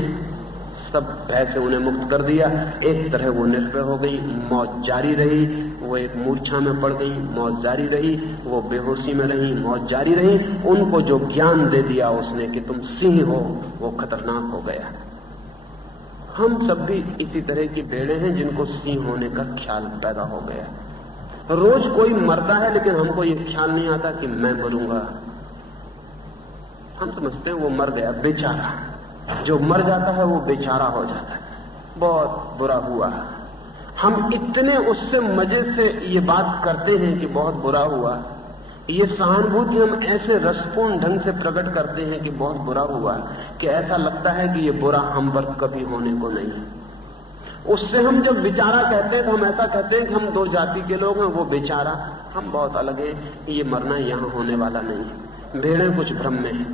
सब भय से उन्हें मुक्त कर दिया। एक तरह वो निर्भय हो गई, मौत जारी रही। वो एक मूर्छा में पड़ गई, मौत जारी रही। वो बेहोशी में रही, मौत जारी रही। उनको जो ज्ञान दे दिया उसने कि तुम सिंह हो, वो खतरनाक हो गया। हम सब भी इसी तरह की भेड़ें हैं जिनको सिंह होने का ख्याल पैदा हो गया। रोज कोई मरता है, लेकिन हमको ये ख्याल नहीं आता कि मैं मरूंगा। हम समझते हैं वो मर गया, बेचारा। जो मर जाता है वो बेचारा हो जाता है, बहुत बुरा हुआ। हम इतने उससे मजे से ये बात करते हैं कि बहुत बुरा हुआ। ये सहानुभूति हम ऐसे रसपूर्ण ढंग से प्रकट करते हैं कि बहुत बुरा हुआ, कि ऐसा लगता है कि ये बुरा हम पर कभी होने को नहीं है। उससे हम जब बेचारा कहते हैं तो हम ऐसा कहते हैं कि हम दो जाति के लोग हैं, वो बेचारा, हम बहुत अलग हैं, ये मरना यहां होने वाला नहीं है। भेड़ें कुछ भ्रम में है,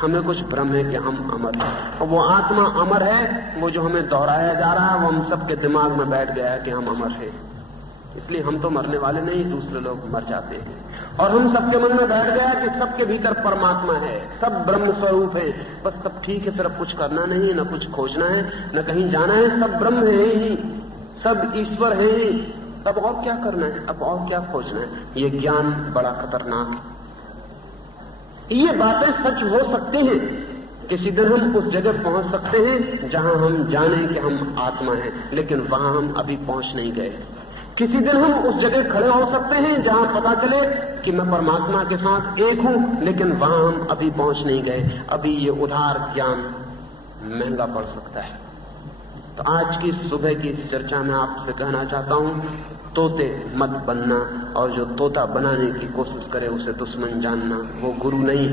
हमें कुछ भ्रम है कि हम अमर हैं, और वो आत्मा अमर है। वो जो हमें दोहराया जा रहा है वो हम सबके दिमाग में बैठ गया है कि हम अमर हैं। इसलिए हम तो मरने वाले नहीं, दूसरे लोग मर जाते हैं। और हम सबके मन में बैठ गया कि सबके भीतर परमात्मा है, सब ब्रह्म स्वरूप है, बस तब ठीक है, तरफ कुछ करना नहीं है, न कुछ खोजना है, न कहीं जाना है, सब ब्रह्म है ही, सब ईश्वर है ही, तब और क्या करना है, अब और क्या खोजना है। ये ज्ञान बड़ा खतरनाक है। ये बातें सच हो सकती हैं, किसी दिन हम उस जगह पहुंच सकते हैं जहां हम जाने कि हम आत्मा हैं, लेकिन वहां हम अभी पहुंच नहीं गए। किसी दिन हम उस जगह खड़े हो सकते हैं जहां पता चले कि मैं परमात्मा के साथ एक हूं, लेकिन वहां हम अभी पहुंच नहीं गए। अभी ये उधार ज्ञान महंगा पड़ सकता है। तो आज की सुबह की इस चर्चा में आपसे कहना चाहता हूं, तोते मत बनना, और जो तोता बनाने की कोशिश करे उसे दुश्मन जानना, वो गुरु नहीं।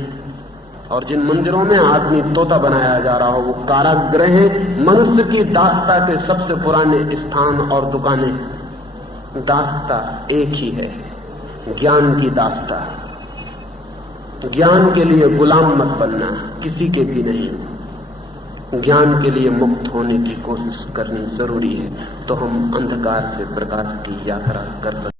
और जिन मंदिरों में आदमी तोता बनाया जा रहा हो वो कारागृह है। मनुष्य की दास्ता के सबसे पुराने स्थान और दुकानें, दास्ता एक ही है, ज्ञान की दास्ता। ज्ञान के लिए गुलाम मत बनना, किसी के भी नहीं। ज्ञान के लिए मुक्त होने की कोशिश करनी जरूरी है, तो हम अंधकार से प्रकाश की यात्रा कर सकते हैं।